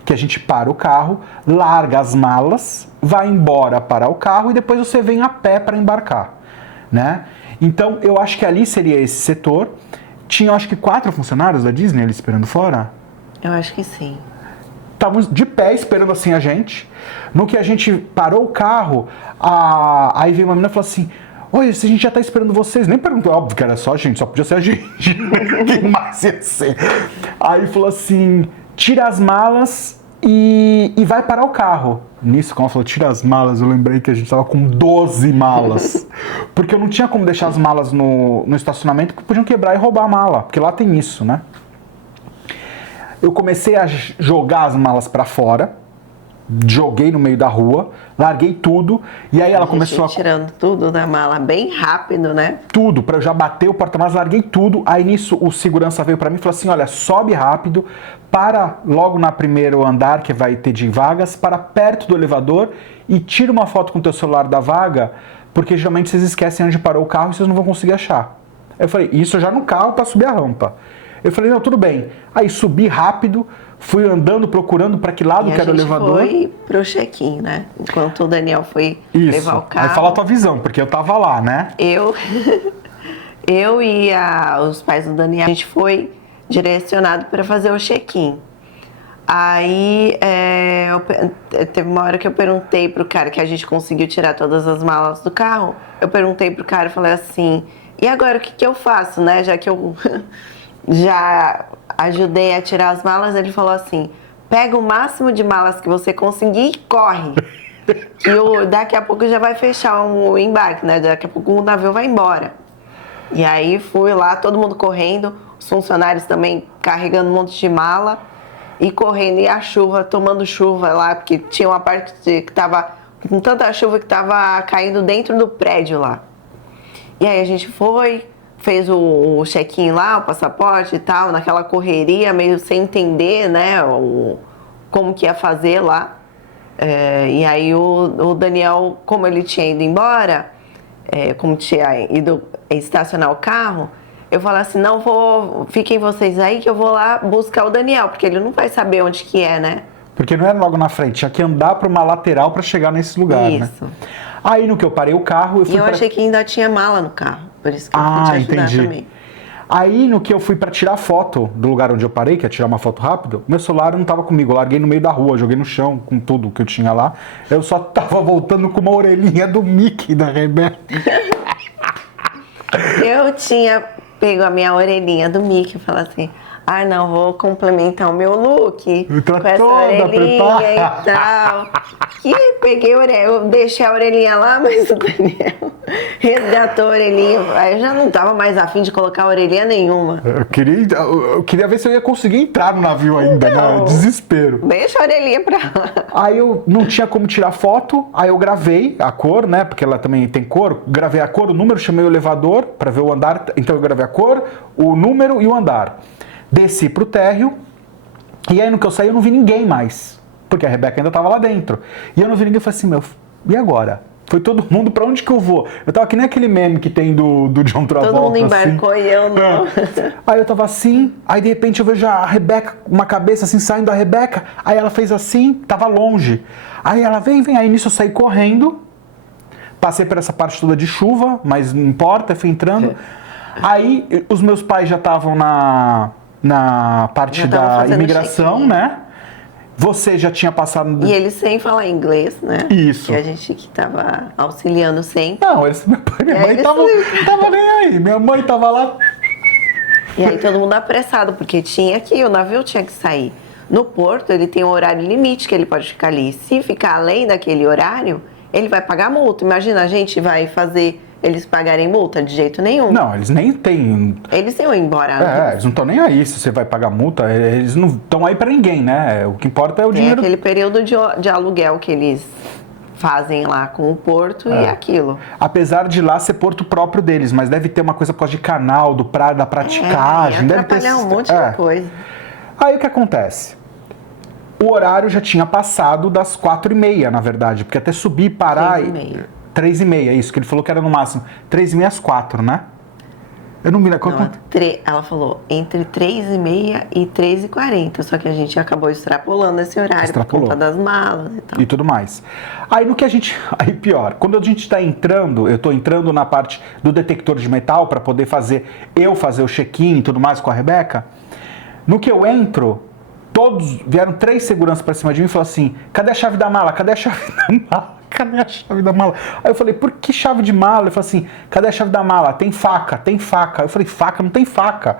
que a gente para o carro, larga as malas, vai embora para o carro e depois você vem a pé para embarcar, né? Então, eu acho que ali seria esse setor. Tinha, acho que 4 funcionários da Disney ali esperando fora. Eu acho que sim. Estavam de pé esperando assim a gente. No que a gente parou o carro, aí veio uma menina e falou assim, oi, a gente já tá esperando vocês. Nem perguntou, óbvio que era só a gente, só podia ser a gente. Quem mais ia ser? Aí falou assim, tira as malas e vai parar o carro. Nisso, quando ela falou, tira as malas, eu lembrei que a gente tava com 12 malas. Porque eu não tinha como deixar as malas no estacionamento, porque podiam quebrar e roubar a mala. Porque lá tem isso, né? Eu comecei a jogar as malas pra fora, joguei no meio da rua, larguei tudo, e aí ela começou a... tirando tudo da mala bem rápido, né? Tudo, pra eu já bater o porta-malas, larguei tudo. Aí nisso o segurança veio pra mim e falou assim, olha, sobe rápido, para logo na primeiro andar, que vai ter de vagas, para perto do elevador e tira uma foto com o teu celular da vaga, porque geralmente vocês esquecem onde parou o carro e vocês não vão conseguir achar. Eu falei, isso já no carro pra subir a rampa. Eu falei, não, tudo bem. Aí subi rápido, fui andando, procurando para que lado que era o elevador. E a gente foi pro check-in, né? Enquanto o Daniel foi levar o carro. Aí fala a tua visão, porque eu tava lá, né? Eu e os pais do Daniel, a gente foi direcionado para fazer o check-in. Aí teve uma hora que eu perguntei pro cara, que a gente conseguiu tirar todas as malas do carro. Eu perguntei pro cara e falei assim, e agora o que eu faço, né? Já que eu... já ajudei a tirar as malas, ele falou assim, pega o máximo de malas que você conseguir e corre. Que daqui a pouco já vai fechar o embarque, né? Daqui a pouco o navio vai embora. E aí fui lá, todo mundo correndo, os funcionários também carregando um monte de mala e correndo, e a chuva, tomando chuva lá, porque tinha uma parte que tava com tanta chuva que tava caindo dentro do prédio lá. E aí a gente foi... fez o check-in lá, o passaporte e tal, naquela correria, meio sem entender, né, como que ia fazer lá. E aí o Daniel, como ele tinha ido embora, como tinha ido estacionar o carro, eu falei assim, não, fiquem vocês aí que eu vou lá buscar o Daniel, porque ele não vai saber onde que é, né? Porque não era logo na frente, tinha que andar para uma lateral para chegar nesse lugar, né? Isso. Aí no que eu parei o carro... eu achei que ainda tinha mala no carro, por isso que eu fui te ajudar entendi. também. Aí no que eu fui para tirar foto do lugar onde eu parei, que é tirar uma foto rápida, meu celular não tava comigo, eu larguei no meio da rua, joguei no chão com tudo que eu tinha lá. Eu só tava voltando com uma orelhinha do Mickey da Rebeca. Eu tinha pego a minha orelhinha do Mickey e falo assim, ah, não, vou complementar o meu look Tá com essa toda orelhinha preparada. e tal. E peguei a orelhinha, eu deixei a orelhinha lá, mas o Daniel resgatou a orelhinha. Aí eu já não tava mais afim de colocar orelhinha nenhuma. Eu queria ver se eu ia conseguir entrar no navio ainda, né? Não. Desespero. Deixa a orelhinha pra lá. Aí eu não tinha como tirar foto, aí eu gravei a cor, né? Porque ela também tem cor. Gravei a cor, o número, chamei o elevador pra ver o andar. Então eu gravei a cor, o número e o andar. Desci pro térreo, e aí no que eu saí eu não vi ninguém mais, porque a Rebeca ainda tava lá dentro. E eu não vi ninguém, eu falei assim, meu, e agora? Foi todo mundo, pra onde que eu vou? Eu tava que nem aquele meme que tem do John Travolta. Todo mundo embarcou assim. e eu não. Aí eu tava assim, aí de repente eu vejo a Rebeca, uma cabeça assim, saindo da Rebeca, aí ela fez assim, tava longe. Aí ela vem, aí nisso eu saí correndo, passei por essa parte toda de chuva, mas não importa, fui entrando. Aí os meus pais já estavam na parte Já tavam da fazendo imigração, check-in. né? Você já tinha passado... E eles sem falar inglês, né? Isso. Que a gente que tava auxiliando sempre. Não, meu pai e minha mãe eles- tava nem aí. Minha mãe tava lá... E aí todo mundo apressado, porque tinha que, o navio tinha que sair. No porto, ele tem um horário limite que ele pode ficar ali. Se ficar além daquele horário, ele vai pagar multa. Imagina, a gente vai fazer eles pagarem multa de jeito nenhum. Não, eles nem têm... Eles iam embora. eles não estão nem aí se você vai pagar multa. Eles não estão aí pra ninguém, né? O que importa é o Tem dinheiro... aquele período de aluguel que eles fazem lá com o porto e aquilo. Apesar de lá ser porto próprio deles, mas deve ter uma coisa por causa de canal, da praticagem. Ia deve ter atrapalhar um monte de coisa. Aí o que acontece? O horário já tinha passado das 4h30, na verdade, porque até subir e parar... 3h30. 3h30, isso, que ele falou que era no máximo. 3h30 às 4, né? Eu não me lembro. Não, ela falou entre 3h30 e 3h40, só que a gente acabou extrapolando esse horário Extrapolou. por conta das malas e tal. E tudo mais. Aí no que a gente... Aí pior, quando a gente está entrando, eu estou entrando na parte do detector de metal para poder fazer o check-in e tudo mais com a Rebeca, no que eu entro, vieram 3 seguranças para cima de mim e falaram assim, cadê a chave da mala? Cadê a chave da mala? Cadê a chave da mala? Aí eu falei, por que chave de mala? Ele falou assim, cadê a chave da mala? Tem faca, tem faca. Eu falei, faca? Não tem faca.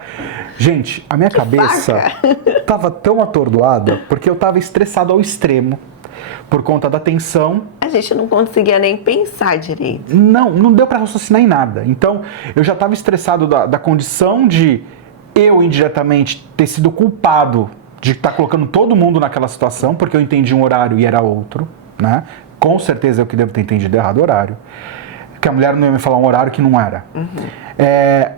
Gente, a minha cabeça tava tão atordoada, porque eu tava estressado ao extremo, por conta da tensão. A gente não conseguia nem pensar direito. Não deu pra raciocinar em nada. Então, eu já tava estressado da condição de eu, indiretamente, ter sido culpado de estar colocando todo mundo naquela situação, porque eu entendi um horário e era outro, né? Com certeza eu que devo ter entendido errado o horário. Que a mulher não ia me falar um horário que não era.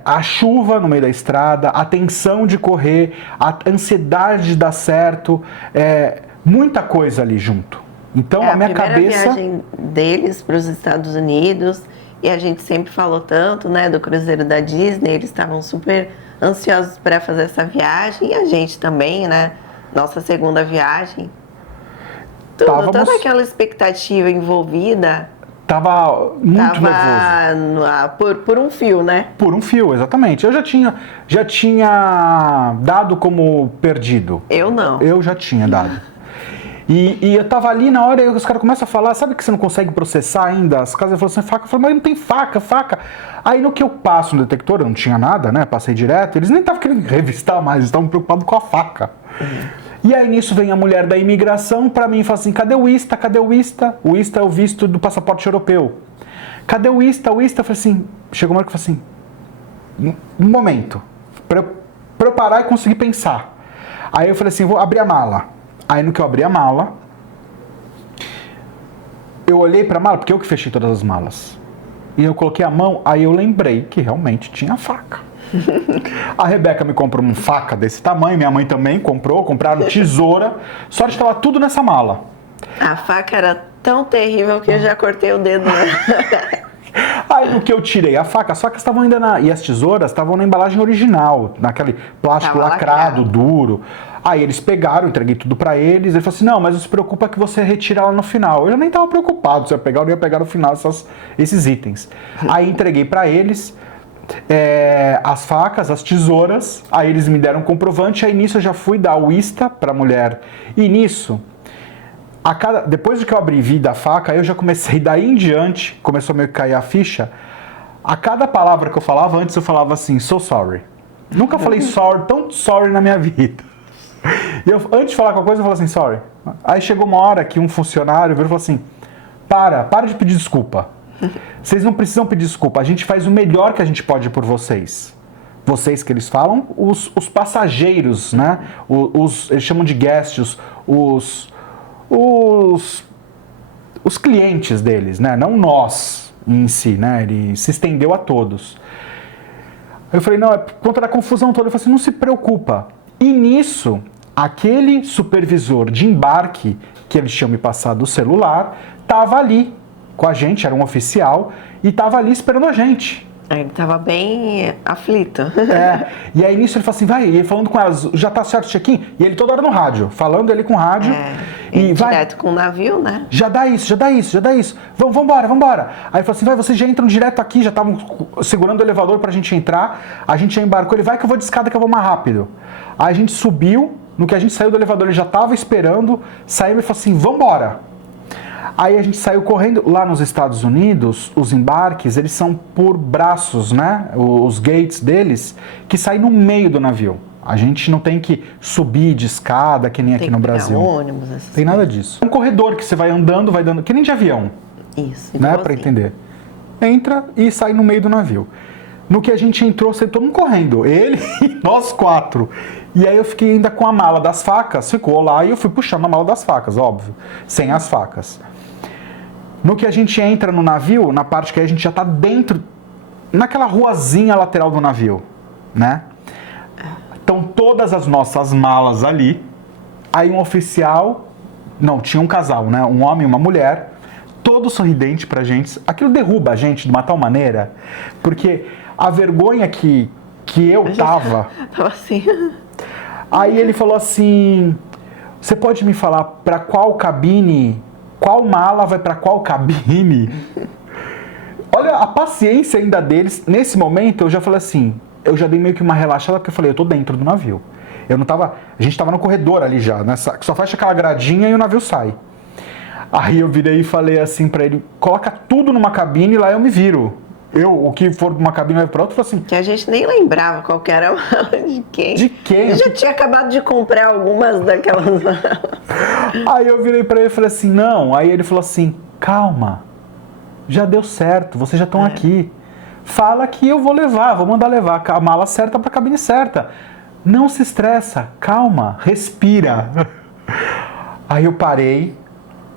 A chuva no meio da estrada, a tensão de correr, a ansiedade de dar certo, muita coisa ali junto. Então a minha cabeça... A primeira viagem deles para os Estados Unidos, e a gente sempre falou tanto, né, do cruzeiro da Disney, eles estavam super ansiosos para fazer essa viagem, e a gente também, né, nossa segunda viagem. Toda aquela expectativa envolvida. Tava muito nervoso. Por um fio, né? Por um fio, exatamente. Eu já tinha dado como perdido. Eu não. Eu já tinha dado. E eu tava ali na hora e os caras começam a falar, sabe que você não consegue processar ainda? As casas falaram assim, faca. Eu falei, mas não tem faca. Aí no que eu passo no detector, eu não tinha nada, né? Passei direto, eles nem estavam querendo revistar mais, eles estavam preocupados com a faca. E aí nisso vem a mulher da imigração pra mim e fala assim, cadê o ISTA? Cadê o ISTA? O ISTA é o visto do passaporte europeu. Cadê o ISTA? O ISTA, eu falei assim, chegou uma hora que eu falei assim, um momento, pra eu parar e conseguir pensar. Aí eu falei assim, vou abrir a mala. Aí no que eu abri a mala, eu olhei pra mala, porque eu que fechei todas as malas. E eu coloquei a mão, aí eu lembrei que realmente tinha faca. A Rebeca me comprou uma faca desse tamanho, minha mãe também compraram tesoura, só que estava tudo nessa mala. A faca era tão terrível que eu já cortei o dedo. Aí no que eu tirei a faca, as facas estavam ainda e as tesouras estavam na embalagem original, naquele plástico lacrado, duro. Aí eles pegaram, entreguei tudo pra eles, ele falou assim, não, mas não se preocupa que você retira ela no final. Eu já nem estava preocupado se eu ia pegar ou não ia pegar no final esses itens. Aí entreguei pra eles as facas, as tesouras, aí eles me deram um comprovante, aí nisso eu já fui dar o ISTA pra mulher. E nisso, depois de que eu abri e vi da faca, eu já comecei, daí em diante, começou a meio que cair a ficha, A cada palavra que eu falava, antes eu falava assim, so sorry. Nunca falei sorry, tão sorry na minha vida. E eu, antes de falar qualquer coisa, eu falava assim, sorry. Aí chegou uma hora que um funcionário veio e falou assim, para de pedir desculpa. Vocês não precisam pedir desculpa, a gente faz o melhor que a gente pode por vocês. Vocês que eles falam, os passageiros, né? Eles chamam de guests, os clientes deles, né? Não nós em si, né? Ele se estendeu a todos. Eu falei, não, é por conta da confusão toda. Eu falei assim, não se preocupa. E nisso, aquele supervisor de embarque que eles tinham me passado o celular, estava ali com a gente, era um oficial, e estava ali esperando a gente. Ele estava bem aflito. E aí nisso ele falou assim, vai, e ele falando com elas, já tá certo o check-in? E ele toda hora no rádio, falando ele com o rádio. E direto com o navio, né? Já dá isso. Vambora. Aí ele falou assim, vai, vocês já entram direto aqui, já estavam segurando o elevador pra gente entrar. A gente já embarcou, ele vai que eu vou de escada que eu vou mais rápido. Aí a gente subiu, no que a gente saiu do elevador ele já tava esperando, saiu e falou assim, vambora. Aí a gente saiu correndo. Lá nos Estados Unidos, os embarques, eles são por braços, né? Os gates deles, que saem no meio do navio. A gente não tem que subir de escada, que nem aqui no Brasil. Ônibus, tem nada disso. É um corredor que você vai andando, que nem de avião. Isso. Né? Pra entender. Entra e sai no meio do navio. No que a gente entrou, saiu todo mundo correndo. Ele e nós 4. E aí eu fiquei ainda com a mala das facas, ficou lá e eu fui puxando a mala das facas, óbvio. Sem as facas. No que a gente entra no navio, na parte que a gente já tá dentro, naquela ruazinha lateral do navio, né? Estão todas as nossas malas ali. Aí um oficial, não, tinha um casal, né? Um homem e uma mulher, todo sorridente pra gente. Aquilo derruba a gente de uma tal maneira, porque a vergonha que eu tava... Tava assim... Aí ele falou assim, você pode me falar pra qual cabine... Qual mala vai para qual cabine? Olha a paciência ainda deles. Nesse momento eu já falei assim, eu já dei meio que uma relaxada porque eu falei, eu tô dentro do navio. Eu não tava, a gente tava no corredor ali já, nessa, só fecha aquela gradinha e o navio sai. Aí eu virei e falei assim para ele, coloca tudo numa cabine e lá eu me viro. O que for de uma cabine vai para outra, eu falei assim... Que a gente nem lembrava qual que era a mala de quem. De quem? Eu já tinha acabado de comprar algumas daquelas malas. Aí eu virei para ele e falei assim, não. Aí ele falou assim, calma, já deu certo, vocês já estão aqui. Fala que eu vou levar, vou mandar levar a mala certa para a cabine certa. Não se estressa, calma, respira. Aí eu parei.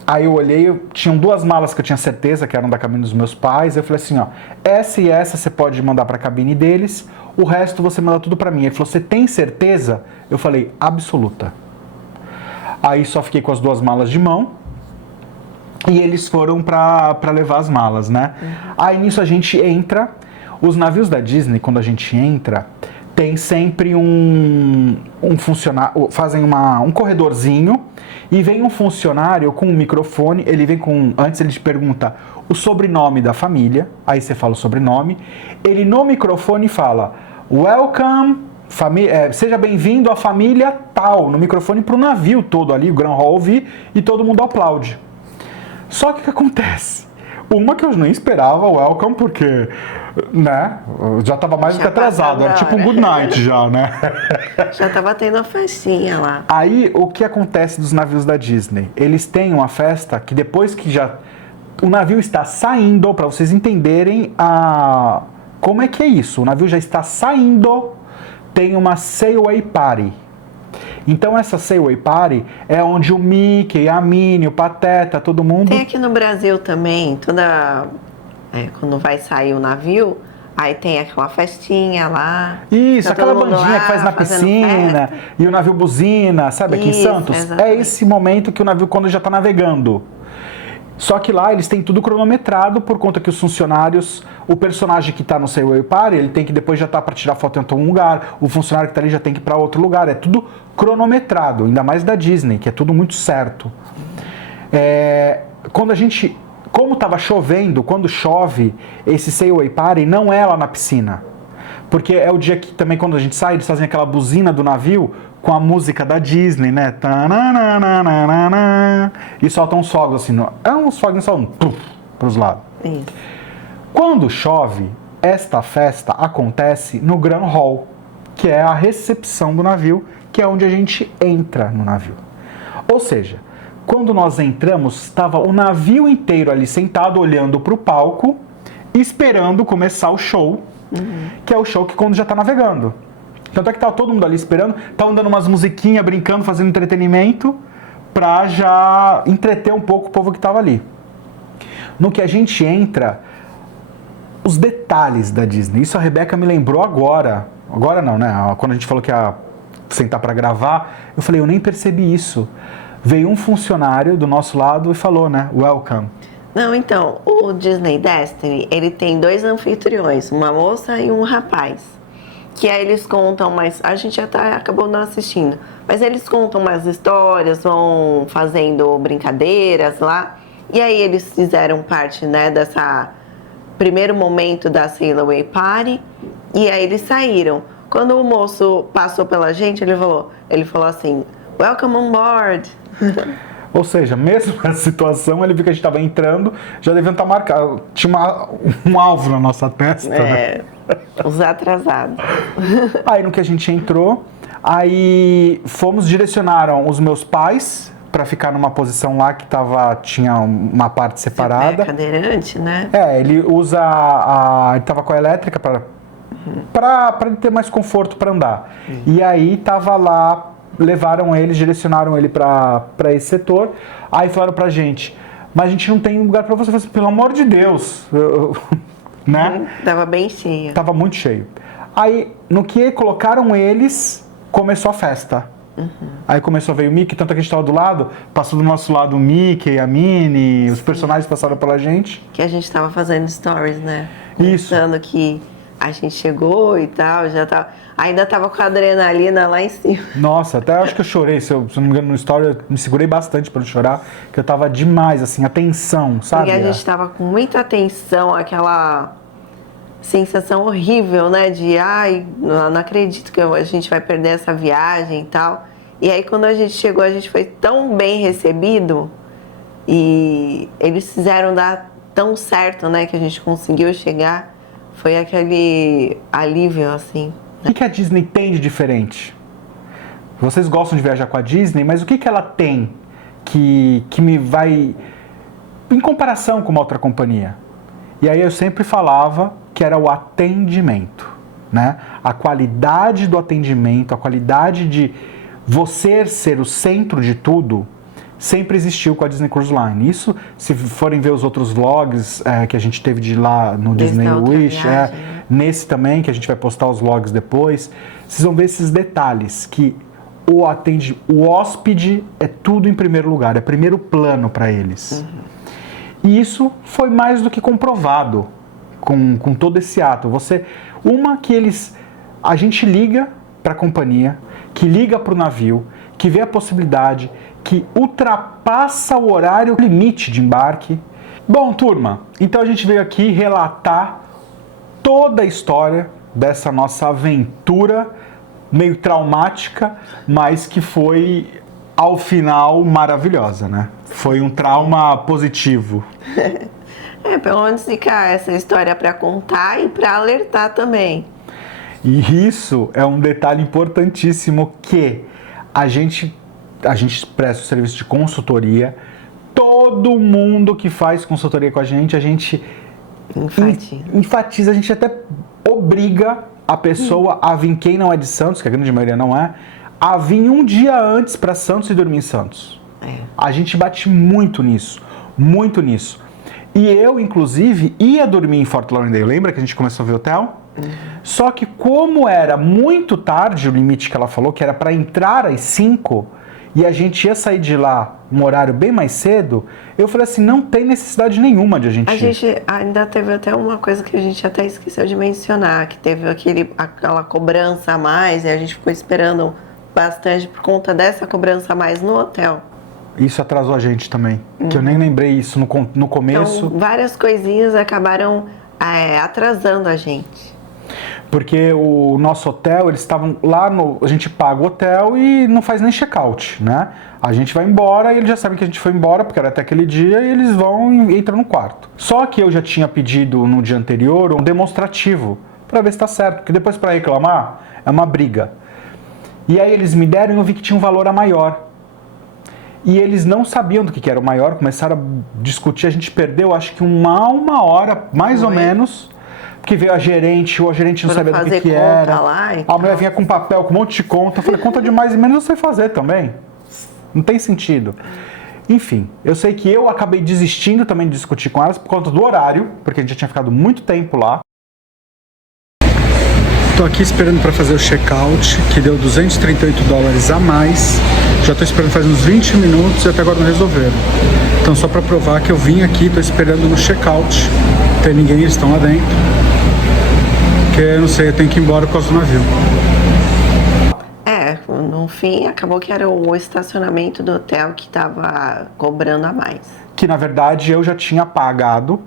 Aí eu olhei, tinham 2 malas que eu tinha certeza que eram da cabine dos meus pais. Eu falei assim, ó, essa e essa você pode mandar para a cabine deles, o resto você manda tudo para mim. Ele falou, você tem certeza? Eu falei, absoluta. Aí só fiquei com as 2 malas de mão e eles foram para levar as malas, né? Aí nisso a gente entra, os navios da Disney, quando a gente entra, tem sempre um funcionário, fazem um corredorzinho e vem um funcionário com um microfone, ele vem com, antes ele te pergunta o sobrenome da família, aí você fala o sobrenome, ele no microfone fala, welcome, seja bem-vindo à família tal, no microfone pro navio todo ali, o Grand Hall ouvir e todo mundo aplaude. Só que o que acontece? Uma que eu nem esperava, welcome, porque, né, já tava mais do que atrasado, era tipo um good night já, né? Já tava tendo a festinha lá. Aí, o que acontece dos navios da Disney? Eles têm uma festa que depois que já o navio está saindo, para vocês entenderem como é que é isso, o navio já está saindo, tem uma Sailaway Party. Então essa Sailaway Party é onde o Mickey, a Minnie, o Pateta, todo mundo... Tem aqui no Brasil também, quando vai sair o navio, aí tem aquela festinha lá. Isso, tá aquela bandinha lá, que faz na piscina, festa. E o navio buzina, sabe, aqui em Santos? Exatamente. É esse momento que o navio, quando já está navegando. Só que lá eles têm tudo cronometrado por conta que os funcionários, o personagem que está no Sailaway Party, ele tem que depois já estar para tirar foto em algum lugar, o funcionário que está ali já tem que ir para outro lugar, é tudo cronometrado, ainda mais da Disney, que é tudo muito certo. Quando a gente, como estava chovendo, quando chove, esse Sailaway Party não é lá na piscina, porque é o dia que também quando a gente sai, eles fazem aquela buzina do navio com a música da Disney, né? E soltam uns fogos assim, uns foguinhos só para os lados. Isso. Quando chove, esta festa acontece no Grand Hall, que é a recepção do navio, que é onde a gente entra no navio. Ou seja, quando nós entramos, estava o navio inteiro ali sentado, olhando para o palco, esperando começar o show, que é o show que quando já está navegando. Tanto é que estava todo mundo ali esperando, estavam dando umas musiquinhas, brincando, fazendo entretenimento, para já entreter um pouco o povo que estava ali. No que a gente entra, os detalhes da Disney. Isso a Rebeca me lembrou agora. Agora não, né? Quando a gente falou que ia sentar para gravar, eu falei, eu nem percebi isso. Veio um funcionário do nosso lado e falou, né? Welcome. Não, então, o Disney Destiny, ele tem 2 anfitriões, uma moça e um rapaz. Que aí eles contam, mas a gente até acabou não assistindo. Mas eles contam umas histórias, vão fazendo brincadeiras lá. E aí eles fizeram parte, né, dessa primeiro momento da Sail Away Party. E aí eles saíram. Quando o moço passou pela gente, ele falou assim, welcome on board. Ou seja, mesmo nessa situação, ele viu que a gente estava entrando, já deviam estar marcados. Tinha um alvo na nossa testa, né? Os atrasados. Aí no que a gente entrou, aí direcionaram os meus pais para ficar numa posição lá que tinha uma parte separada. É cadeirante, né? Ele usa ele tava com a elétrica para ele ter mais conforto para andar. E aí tava lá, direcionaram ele para esse setor. Aí falaram pra gente, mas a gente não tem lugar para você. Eu falei assim, pelo amor de Deus, né? Tava bem cheio. Tava muito cheio. Aí, no que colocaram eles, começou a festa. Aí começou a ver o Mickey, tanto que a gente tava do lado, passou do nosso lado o Mickey, a Minnie, os personagens passaram pela gente. Que a gente tava fazendo stories, né? Isso. Pensando que a gente chegou e tal, ainda tava com a adrenalina lá em cima. Nossa, até acho que eu chorei, se eu não me engano no story, eu me segurei bastante para não chorar, que eu tava demais, assim, a tensão, sabe? Porque a gente tava com muita atenção, aquela sensação horrível, né? De, não acredito que a gente vai perder essa viagem e tal. E aí, quando a gente chegou, a gente foi tão bem recebido e eles fizeram dar tão certo, né? Que a gente conseguiu chegar. Foi aquele alívio, assim. O que a Disney tem de diferente? Vocês gostam de viajar com a Disney, mas o que ela tem que me vai... em comparação com uma outra companhia? E aí eu sempre falava que era o atendimento, né? A qualidade do atendimento, a qualidade de você ser o centro de tudo, sempre existiu com a Disney Cruise Line. Isso, se forem ver os outros vlogs que a gente teve de lá no Disney Wish, nesse também, que a gente vai postar os vlogs depois, vocês vão ver esses detalhes, que o hóspede é tudo em primeiro lugar, é primeiro plano para eles. E isso foi mais do que comprovado com todo esse ato. A gente liga para a companhia, que liga para o navio, que vê a possibilidade, que ultrapassa o horário limite de embarque. Bom, turma, então a gente veio aqui relatar toda a história dessa nossa aventura meio traumática, mas que foi, ao final, maravilhosa, né? Foi um trauma positivo. Pelo menos fica essa história para contar e para alertar também. E isso é um detalhe importantíssimo, que a gente presta o serviço de consultoria. Todo mundo que faz consultoria com a gente enfatiza, a gente até obriga a pessoa a vir, quem não é de Santos, que a grande maioria não é, a vir um dia antes para Santos e dormir em Santos. A gente bate muito nisso, muito nisso. E eu, inclusive, ia dormir em Fort Lauderdale. Lembra que a gente começou a ver hotel? Só que como era muito tarde o limite que ela falou, que era para entrar às 5, e a gente ia sair de lá um horário bem mais cedo, eu falei assim, não tem necessidade nenhuma de a gente ir. A gente ainda teve até uma coisa que a gente até esqueceu de mencionar, que teve aquela cobrança a mais, e a gente ficou esperando bastante por conta dessa cobrança a mais no hotel. Isso atrasou a gente também, que eu nem lembrei isso no começo. Então, várias coisinhas acabaram atrasando a gente. Porque o nosso hotel, eles estavam lá no... A gente paga o hotel e não faz nem check-out, né? A gente vai embora e eles já sabem que a gente foi embora, porque era até aquele dia, e eles vão e entram no quarto. Só que eu já tinha pedido no dia anterior um demonstrativo, para ver se tá certo, porque depois para reclamar é uma briga. E aí eles me deram e eu vi que tinha um valor a maior. E eles não sabiam do que era o maior, começaram a discutir, a gente perdeu acho que uma hora, mais ou menos, porque veio a gerente, ou a gerente não sabia do que era. Lá, a mulher vinha com papel, com um monte de conta, eu falei, conta de mais e menos eu sei fazer também. Não tem sentido. Enfim, eu sei que eu acabei desistindo também de discutir com elas por conta do horário, porque a gente já tinha ficado muito tempo lá. Estou aqui esperando para fazer o check-out, que deu $238 a mais. Já estou esperando faz uns 20 minutos e até agora não resolveram. Então só para provar que eu vim aqui, estou esperando no check-out. Não tem ninguém, eles estão lá dentro. Porque eu não sei, eu tenho que ir embora por causa do navio. No fim acabou que era o estacionamento do hotel que estava cobrando a mais. Que na verdade eu já tinha pagado,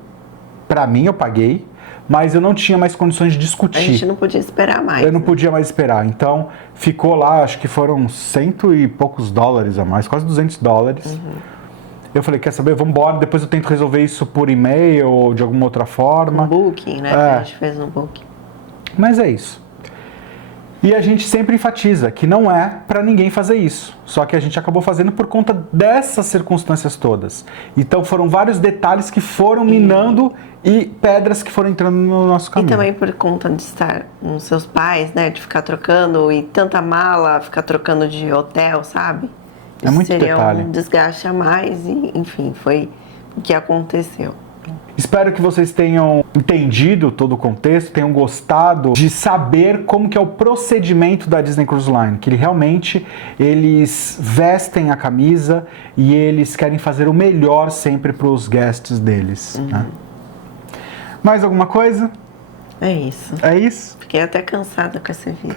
para mim eu paguei, mas eu não tinha mais condições de discutir. A gente não podia esperar mais. Eu não podia mais esperar. Então, ficou lá, acho que foram $100 e poucos a mais, quase $200. Eu falei, quer saber, vamos embora, depois eu tento resolver isso por e-mail ou de alguma outra forma. Um booking, né? A gente fez um booking. Mas é isso. E a gente sempre enfatiza que não é para ninguém fazer isso. Só que a gente acabou fazendo por conta dessas circunstâncias todas. Então foram vários detalhes que foram minando e pedras que foram entrando no nosso caminho. E também por conta de estar com seus pais, né? De ficar trocando e tanta mala, ficar trocando de hotel, sabe? É muito seria detalhe. Um desgaste a mais e, enfim, foi o que aconteceu. Espero que vocês tenham entendido todo o contexto, tenham gostado de saber como que é o procedimento da Disney Cruise Line, que eles vestem a camisa e eles querem fazer o melhor sempre para os guests deles. Né? Mais alguma coisa? É isso. É isso? Fiquei até cansada com esse vídeo.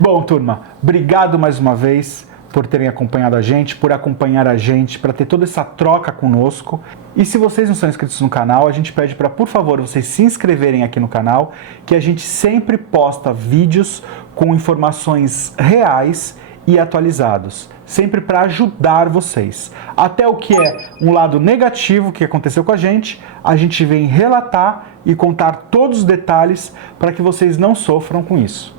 Bom, turma, obrigado mais uma vez por terem acompanhado a gente, por acompanhar a gente, para ter toda essa troca conosco. E se vocês não são inscritos no canal, a gente pede para, por favor, vocês se inscreverem aqui no canal, que a gente sempre posta vídeos com informações reais e atualizados, sempre para ajudar vocês. Até o que é um lado negativo que aconteceu com a gente vem relatar e contar todos os detalhes para que vocês não sofram com isso.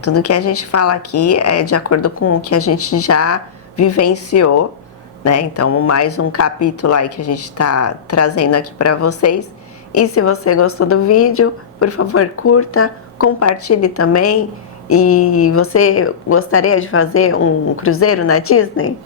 Tudo que a gente fala aqui é de acordo com o que a gente já vivenciou, né? Então, mais um capítulo aí que a gente está trazendo aqui para vocês. E se você gostou do vídeo, por favor, curta, compartilhe também. E você gostaria de fazer um cruzeiro na Disney?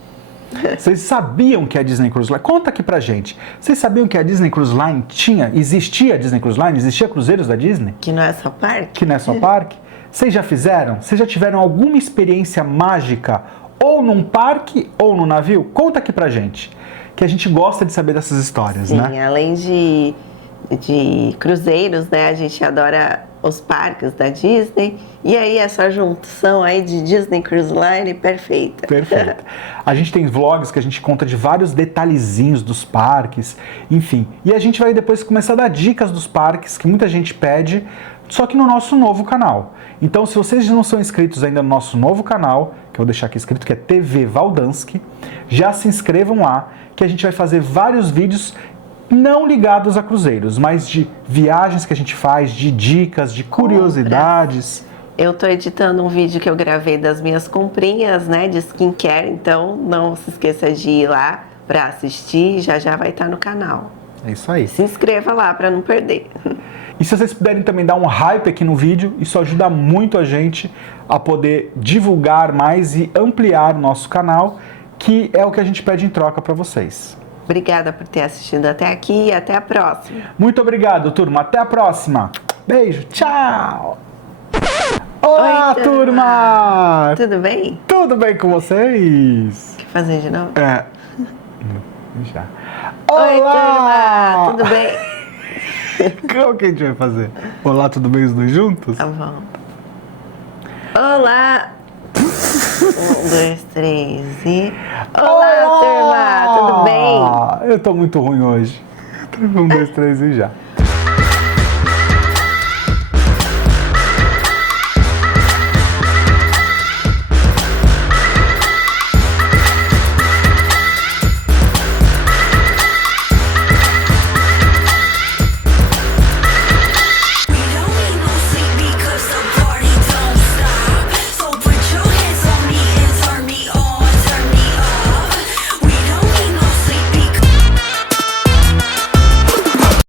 Vocês sabiam que a Disney Cruise Line... Conta aqui pra gente. Vocês sabiam que a Disney Cruise Line existia a Disney Cruise Line? Existia cruzeiros da Disney? Que não é só parque? Que não é só parque? Vocês já fizeram? Vocês já tiveram alguma experiência mágica ou num parque ou no navio? Conta aqui pra gente, que a gente gosta de saber dessas histórias, Sim, né? Sim, além de cruzeiros, né? A gente adora os parques da Disney. E aí essa junção aí de Disney Cruise Line perfeita. Perfeito. A gente tem vlogs que a gente conta de vários detalhezinhos dos parques, enfim. E a gente vai depois começar a dar dicas dos parques que muita gente pede, só que no nosso novo canal. Então, se vocês não são inscritos ainda no nosso novo canal, que eu vou deixar aqui escrito, que é TV Valdansky, já se inscrevam lá, que a gente vai fazer vários vídeos não ligados a cruzeiros, mas de viagens que a gente faz, de dicas, de curiosidades. Eu tô editando um vídeo que eu gravei das minhas comprinhas, né, de skincare, então não se esqueça de ir lá para assistir, já vai estar no canal. É isso aí. Se inscreva lá para não perder. E se vocês puderem também dar um hype aqui no vídeo, isso ajuda muito a gente a poder divulgar mais e ampliar o nosso canal, que é o que a gente pede em troca para vocês. Obrigada por ter assistido até aqui e até a próxima. Muito obrigado, turma. Até a próxima. Beijo. Tchau. Olá, Oi, turma. Tudo bem? Tudo bem com vocês? Quer fazer de novo? Já. Oi, Olá. turma. Tudo bem? Como que a gente vai fazer? Olá, tudo bem os dois juntos? Tá bom. Olá. 1, 2, 3 e... Olá, turma. Tudo bem? Eu tô muito ruim hoje. 1, 2, 3 e já.